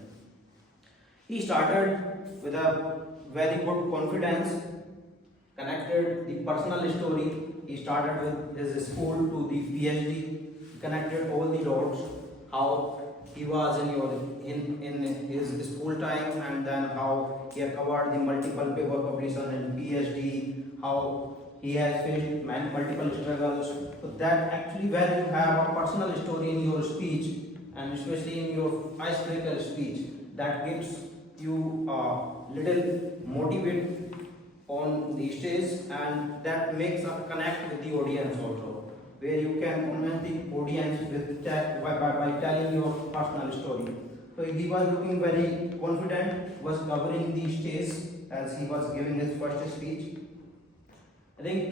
He started with a very good confidence, connected the personal story. He started with his school to the PhD, connected all the dots, how he was in his school time, and then how he had covered the multiple paper publication and PhD, how he has faced multiple struggles. So that actually when you have a personal story in your speech, and especially in your icebreaker speech, that gives you a little motivate on the stage, and that makes a connect with the audience also, where you can convince the audience with that by telling your personal story. So he was looking very confident, was covering the stage as he was giving his first speech. I think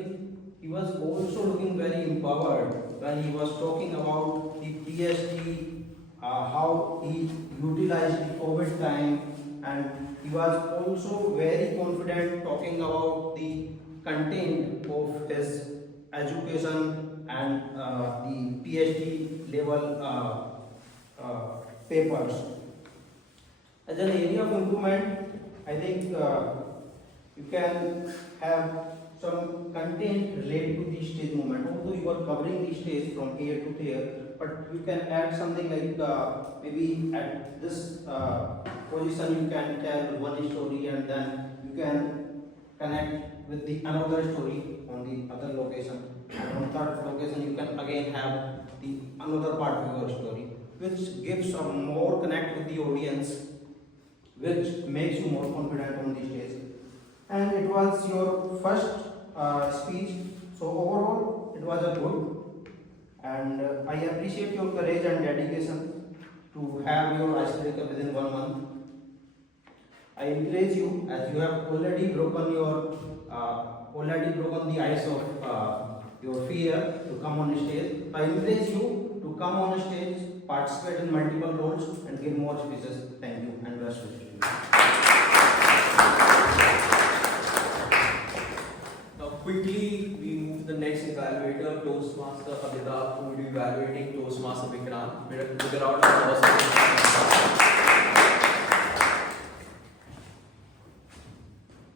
he was also looking very empowered when he was talking about the PhD, how he utilized the COVID time, and he was also very confident talking about the content of his education and the PhD level papers. As an area of improvement, I think you can have some content related to the stage movement. Although you are covering the stage from here to there, but you can add something like maybe at this position you can tell one story, and then you can connect with the another story on the other location, and on third location you can again have the another part of your story, which gives a more connect with the audience, which makes you more confident on the stage. And it was your first speech, so overall it was a good, and I appreciate your courage and dedication to have your icebreaker within 1 month. I encourage you, as you have already broken the ice of your fear to come on stage. I encourage you to come on stage, participate in multiple roles, and give more speeches. Thank you, and best wishes to you. Now quickly we move to the next evaluator, Toastmaster Abhida, who will be evaluating Toastmaster Vikrant. With a round of applause.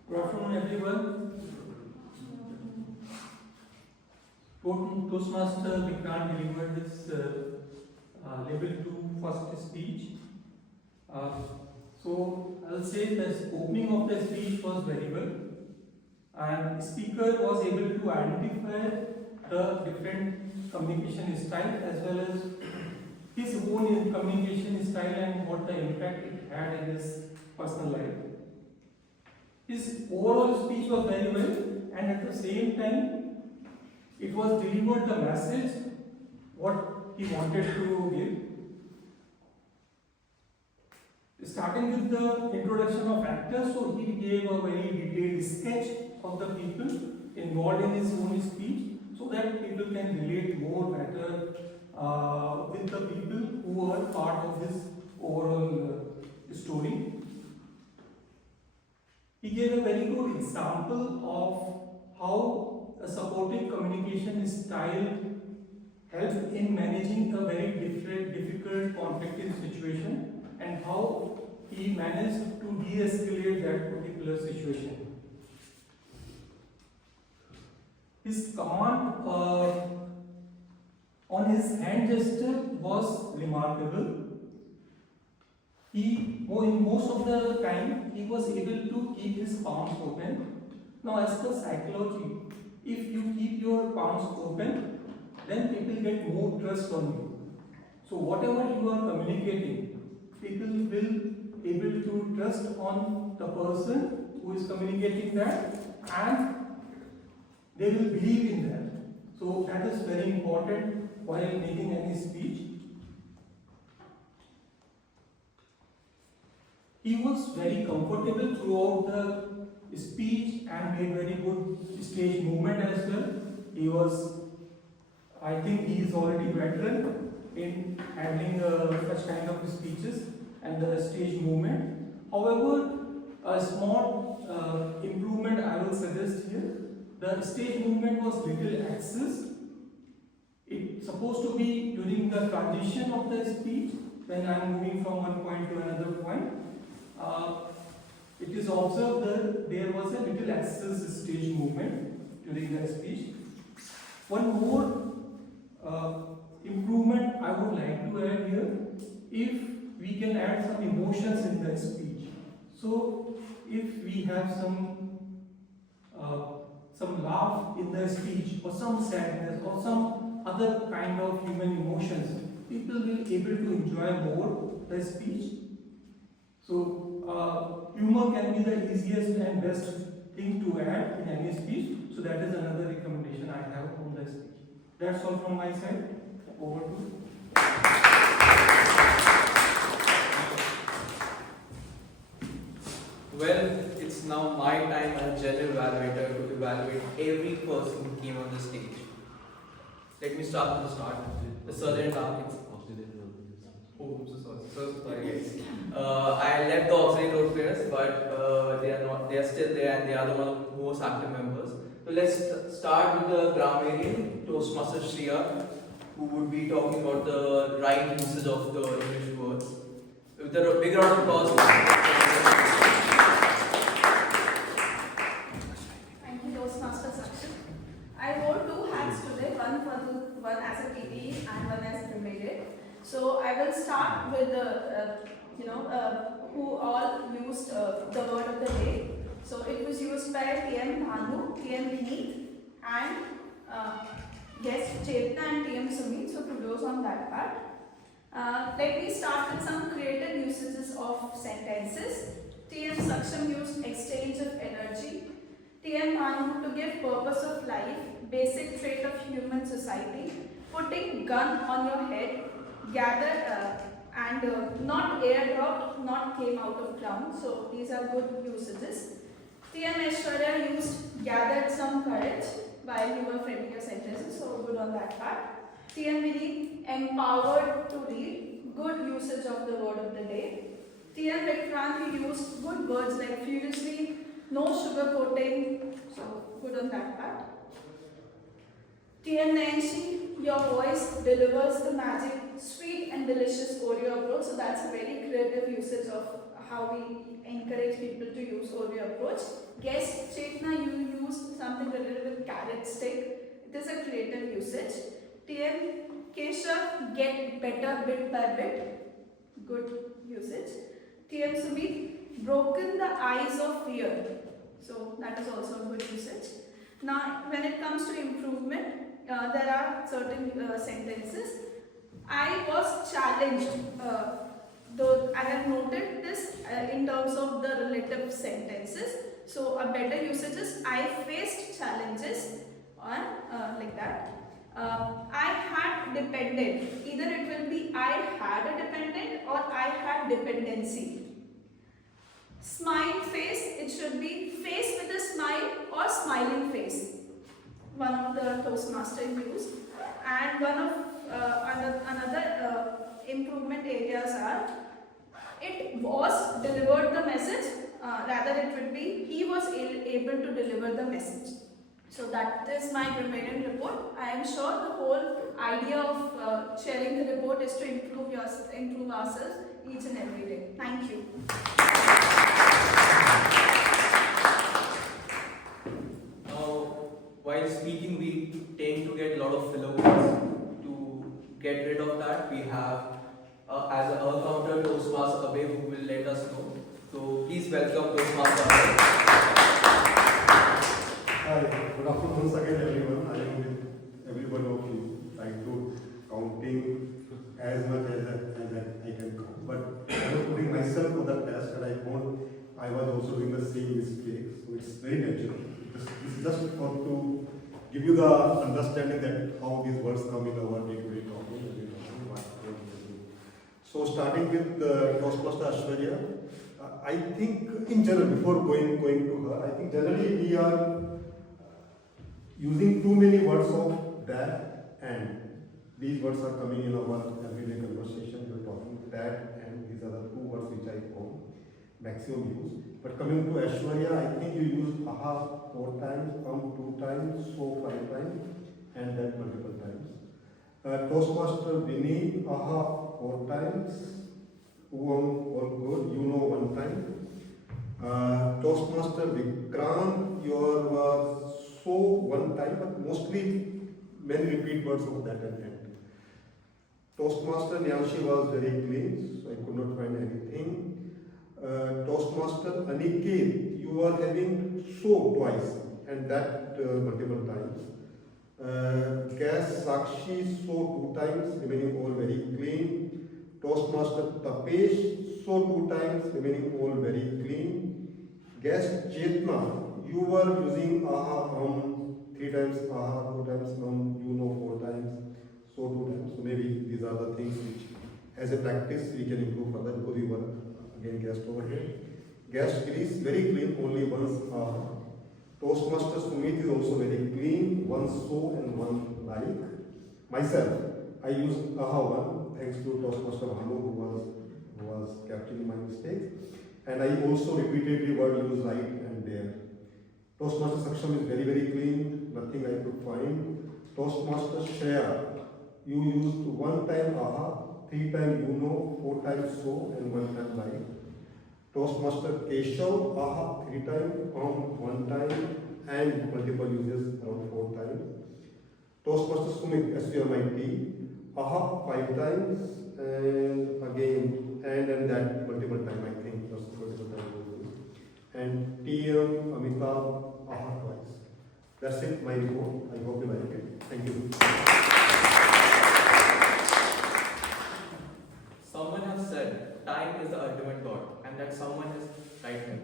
Good afternoon, everyone. Toastmaster Vikrant delivered his level 2 first speech. So I'll say the opening of the speech was very well, and speaker was able to identify the different communication style as well as his own communication style and what the impact it had in his personal life. His overall speech was very well, and at the same time it was delivered the message what he wanted to give. Starting with the introduction of actors, so he gave a very detailed sketch of the people involved in his own speech, so that people can relate more better with the people who are part of his overall story. He gave a very good example of how a supportive communication style helps in managing a very difficult conflicting situation, and how he managed to de-escalate that particular situation. His command on his hand gesture was remarkable. In most of the time, he was able to keep his palms open. Now, as per psychology, if you keep your palms open, then people get more trust on you. So whatever you are communicating, people will able to trust on the person who is communicating that, and they will believe in that. So that is very important while making any speech. He was very comfortable throughout the speech and made very good stage movement as well. He was, I think he is already veteran in handling such kind of speeches and the stage movement. However, a small improvement I will suggest here. The stage movement was little excess. It's supposed to be during the transition of the speech, when I am moving from one point to another point. It is observed that there was a little excess stage movement during the speech. One more improvement I would like to add here, if we can add some emotions in the speech. So if we have some laugh in the speech, or some sadness, or some other kind of human emotions, people will be able to enjoy more the speech. So humor can be the easiest and best thing to add in any speech. So that is another recommendation I have on the speech. That's all from my side. Over to you. Well, it's now my time as general evaluator to evaluate every person who came on the stage. Let me start with the start. The Southern Targets. Oh, I'm so sorry guys. I left the auxiliary road players, but they are not. They are still there, and they are the most active members. So let's start with the grammarian, Toastmaster Shriya, who would be talking about the right usage of the English words. With a big round of applause. Thank you, Toastmasters. one as a TTE and one as intermediate. So I will start with the who all used the word of the day. So it was used by TM Bhanu, TM Vineet, and guest Chetna and TM Sumit. So kudos on that part. Let me start with some creative usages of sentences. TM Saksham used exchange of energy. TM Bhanu to give purpose of life, basic trait of human society, putting gun on your head, gather and not airdropped, not came out of ground. So these are good usages. TM Aishwarya used gathered some courage while you were framing your sentences. So good on that part. TM Vineet empowered to read, good usage of the word of the day. TM Vikrant used good words like furiously, no sugarcoating, so good on that part. TM Nancy, your voice delivers the magic, sweet and delicious Oreo approach. So that's a very creative usage of how we encourage people to use Oreo approach. Guest Chetna, you used something related with carrot stick. It is a creative usage. TM Keshav, get better bit by bit. Good usage. TM Sumit, broken the ice of fear. So that is also a good usage. Now, when it comes to improvement, there are certain sentences. I was challenged. Though I have noted this in terms of the relative sentences. So a better usage is I faced challenges on like that. I had dependent. Either it will be I had a dependent or I had dependency. Smile face, it should be face with a smile or smiling face. One of the Toastmasters used. And one of another improvement areas are it was delivered the message, rather it would be he was able to deliver the message. So that is my Millennium report. I am sure the whole idea of sharing the report is to improve ourselves each and every day. Thank you. Now, while speaking, we tend to get a lot of filler words. To get rid of that, we have as a counter Toastmaster Abhay who will let us know. So please welcome Toastmaster Abhay. Hi, good afternoon once again everyone. I am with everyone of you. I do counting as much as I can count. But I was putting myself on the test and I found I was also doing the same mistake. So it's very natural. This is just for to give you the understanding that how these words come in our day-to-day talking. So starting with Toastmaster Aishwarya, I think in general, before going to her, I think generally we are using too many words of that and. These words are coming in our everyday conversation. We're talking that and these are the two words which I found maximum use. But coming to Aishwarya, I think you use aha 4 times, 2 times, so 5 times, and that multiple times. Toastmaster Vinny, aha 4 times, all good, you know 1 time. Toastmaster Vikrant, your so 1 time, but mostly many repeat words of that and. Toastmaster Nyanshi was very clean, so I could not find anything. Toastmaster Aniket, you are having so twice and that multiple times. Guest Sakshi, so 2 times, remaining all very clean. Toastmaster Tapesh, so 2 times, remaining all very clean. Guest Chetna, you were using aha 3 times, aha 4 times, you know 4 times. So 2 times. So maybe these are the things which, as a practice, we can improve further because we were again guest over here. Guest is very clean, only once. Toastmaster Sumit is also very clean, 1 so and 1 like. Myself, I use aha 1 thanks to Toastmaster Bhanu who was capturing my mistakes. And I also repeatedly word use right and there. Toastmaster Saksham is very clean, nothing I could find. Toastmaster Shreya, you used 1 time aha, 3 times you know, 4 times so, and 1 time like. Toastmaster Keshav, aha, 3 times, 1 time, and multiple uses around 4 times. Toastmaster Sumit, SVMIT, aha 5 times, and again, and that multiple time, I think, that's multiple time. And TM Amitabh, aha twice. That's it, my report. I hope you like it. Thank you. Someone has said time is the ultimate god, and that someone is right here.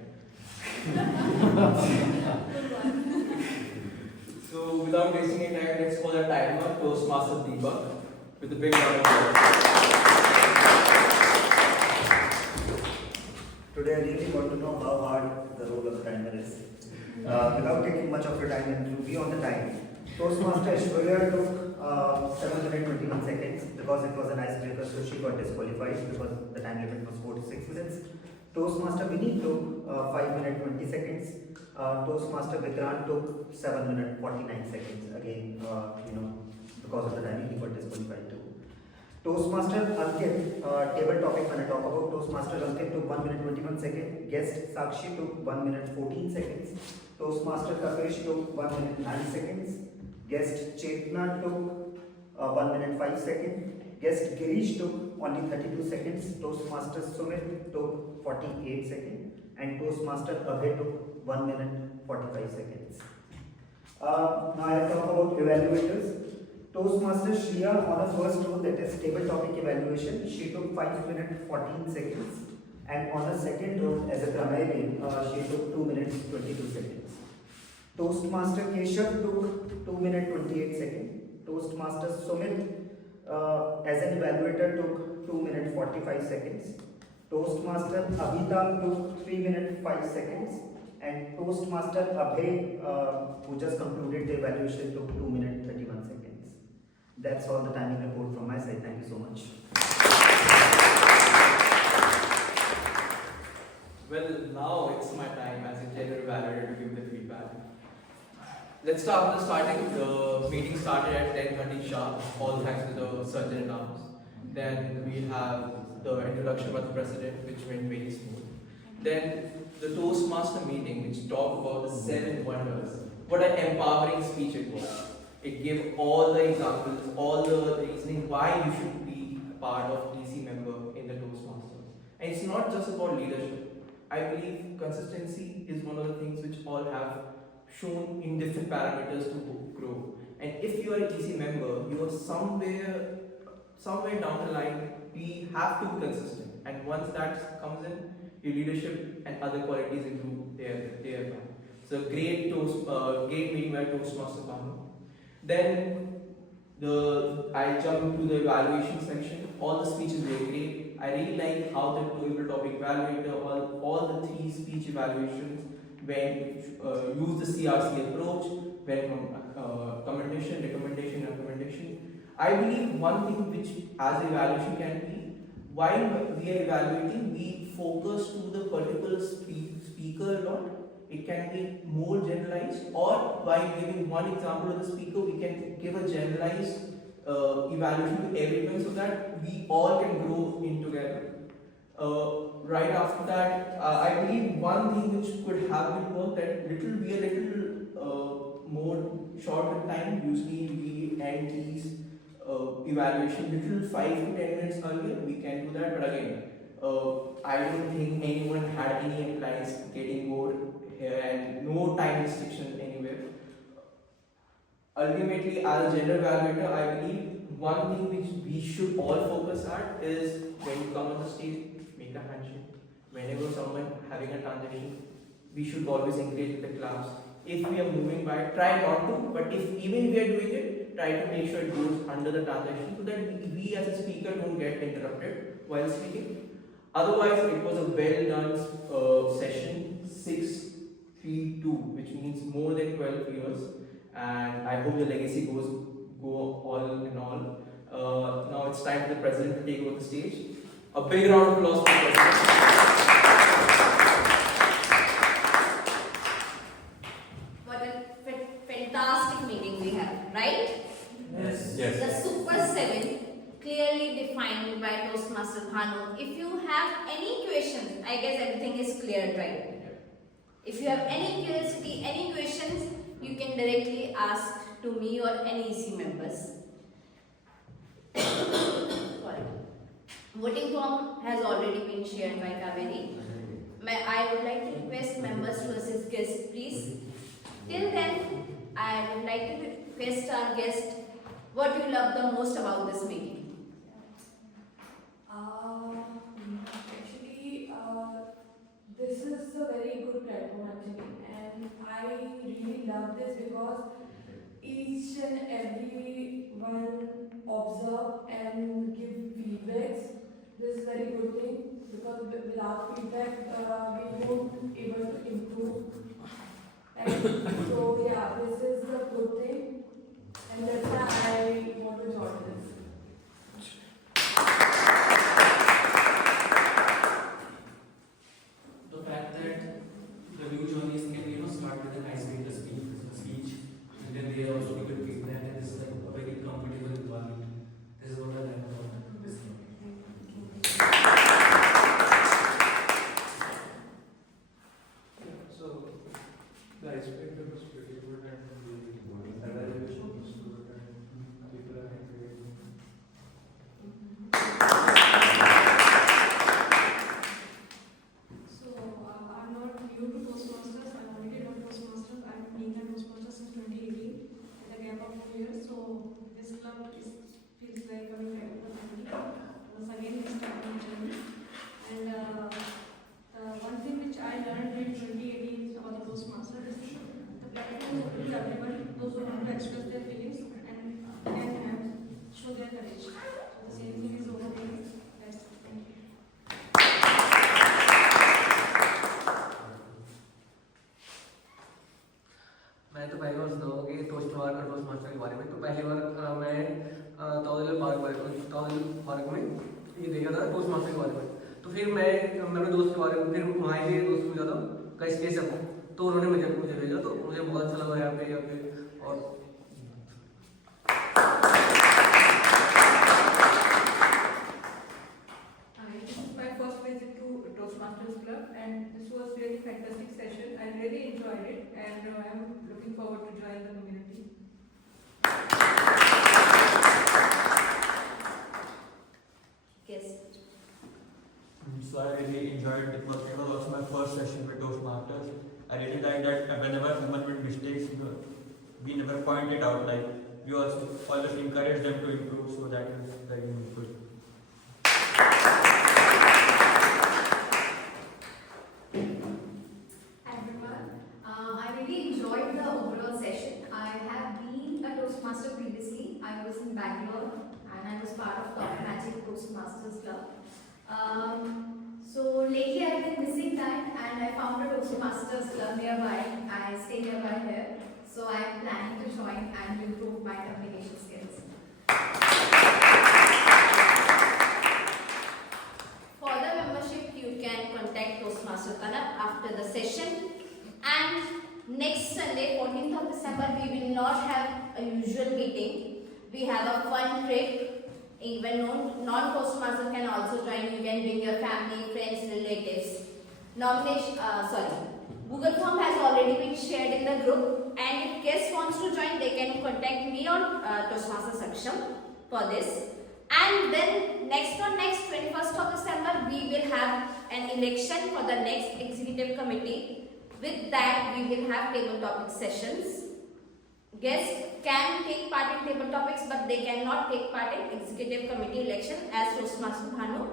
So without wasting any time, let's call our timer Toastmaster Deepak with a big round of applause. Today I really want to know how hard the role of the timer is. Without taking much of your time and to be on the time, Toastmaster Shreya took 7 minutes 21 seconds because it was an icebreaker, so she got disqualified because the time limit was 4 to 6 minutes. Toastmaster Vinny took 5 minutes 20 seconds. Toastmaster Vikrant took 7 minutes 49 seconds. Again, because of the timing, he got disqualified too. Toastmaster Ankit, table topic when I talk about Toastmaster Ankit took 1 minute 21 seconds. Guest Sakshi took 1 minute 14 seconds. Toastmaster Kapesh took 1 minute 9 seconds. Guest Chetna took 1 minute 5 seconds. Guest Girish took only 32 seconds. Toastmaster Sumit took 48 seconds. And Toastmaster Abhay took 1 minute 45 seconds. Now I talk about evaluators. Toastmaster Shreya on a first role, that is table topic evaluation, she took 5 minutes 14 seconds. And on the second role as a grammarian, she took 2 minutes 22 seconds. Toastmaster Keshav took 2 minutes 28 seconds. Toastmaster Sumit as an evaluator took 2 minutes 45 seconds. Toastmaster Abhitam took 3 minutes 5 seconds. And Toastmaster Abhay, who just concluded the evaluation, took 2 minutes 31 seconds. That's all the timing report from my side. Thank you so much. Well, now it's my time as a general evaluator to give the feedback. Let's start with the starting. The meeting started at 10:30 sharp, all thanks to the Sergeant at Arms. Then we have the introduction by the President, which went very smooth. Then the Toastmaster meeting, which talked about the 7 wonders. What an empowering speech it was. It gave all the examples, all the reasoning why you should be a part of EC member in the Toastmasters. And it's not just about leadership. I believe consistency is one of the things which all have shown in different parameters to grow. And if you are an EC member, you are somewhere down the line, we have to be consistent. And once that comes in, your leadership and other qualities improve thereby. So great meeting by Toastmaster panel. Then I jumped to the evaluation section. All the speeches were great. I really like how the table topic evaluator, all the 3 speech evaluations use the CRC approach, went from commendation, recommendation, recommendation. I believe one thing which as evaluation can be, while we are evaluating, we focus to the particular speaker a lot. It can be more generalized, or by giving one example of the speaker, we can give a generalized evaluation to everyone so that we all can grow in together. Right after that, I believe one thing which could have been worked that be a little more short in time. Usually we end these evaluation little 5 to 10 minutes earlier. We can do that, but again, I don't think anyone had any applies getting more here and no time restriction anywhere. Ultimately, as a general evaluator, I believe one thing which we should all focus at is when you come on the stage, make a handshake. Whenever someone having a transition, we should always engage with the claps. If we are moving by, try not to, but if even we are doing it, try to make sure it goes under the transition so that we as a speaker don't get interrupted while speaking. Otherwise, it was a well done session, 6-3-2, which means more than 12 years, and I hope the legacy go all in all. Now it's time for the President to take over the stage. A big round of applause for the President. What a fantastic meeting we have, right? Yes. The Super 7 clearly defined by Toastmaster Bhanu. If you have any questions, I guess everything is clear, right? If you have any curiosity, any questions, you can directly ask to me or NEC members. Sorry. Voting form has already been shared by Kaveri. I would like to request members to assist guests, please. Till then, I would like to request our guest what you love the most about this meeting. Actually, this is a very good platform actually, and I really love this because each and every one observe and give feedbacks. This is very good thing because without feedback, we won't able to improve. And so yeah, this is a good thing, and that's why I want to join this. The fact that the new journeys can start with an icebreaker speech, and then they also give feedback, and this is like a very comfortable environment. This is what I like about this club. So the icebreaker was pretty good, and the evaluation was good, and people are encouraged. So, I'm not new to Toastmasters. I've already done Toastmasters. I've been a Toastmaster since 2018 with a gap of 2 years. So, this club feels like coming back to the family. Once again, we start my journey. And one thing which I learned in 2018 about the Toastmasters is the platform is open to everyone, those who want to express their feelings and can show their courage. So, the same thing is over here. Yes, thank you. मैं तो पहले बार सुना होगा कि toast master के बारे में। तो पहली बार मैं ताउल पार्क में ये देखा था टोस्ट मास्टर के बारे में। तो फिर मैं अपने दोस्त के बारे में फिर वहाँ के दोस्त पूछा था कैसे हो, तो उन्होंने मुझे भेजा, तो मुझे बहुत अच्छा लगा यहाँ पे और This is my first visit to Toastmasters Club, and this was really fantastic session. I really enjoyed it, and I am looking forward to join the community. Yes. So I really enjoyed it. It was also my first session with Toastmasters. I really like that whenever someone made mistakes, we never point it out. Like we also always encourage them to improve. So that is very useful. Everyone, I really enjoyed the overall session. I have been a Toastmaster previously. I was in Bangalore and I was part of Top Magic Toastmasters Club. So lately I've been missing that, and I found a Toastmasters Club nearby. I stay nearby here, so I'm planning to join and improve my communication skills. For the membership, you can contact Toastmaster Kanab after the session. And next Sunday, 14th of December, we will not have a usual meeting. We have a fun trip. Even non-Toastmaster can also join. You can bring your family, friends, relatives. Google form has already been shared in the group. And if guest wants to join, they can contact me on Toastmaster section for this. And then next 21st of December, we will have an election for the next executive committee. With that, we will have table topic sessions. Guests can take part in table topics, but they cannot take part in executive committee election, as Toastmaster Bhanu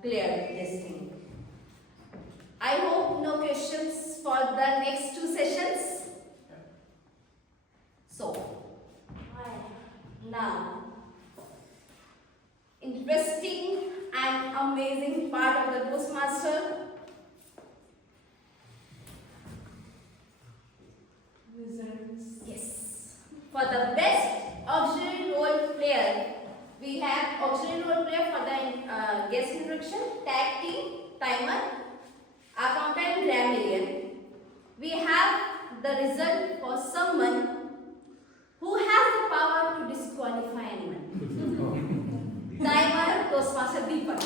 cleared this thing. I hope no questions for the next 2 sessions. So, now, interesting and amazing part of the Toastmaster. Yes. For the best auxiliary role player, we have auxiliary role player for the guest introduction, tag team, timer, accountant, and grammarian. We have the result for someone who has the power to disqualify anyone. Timer, Toastmaster Deepak.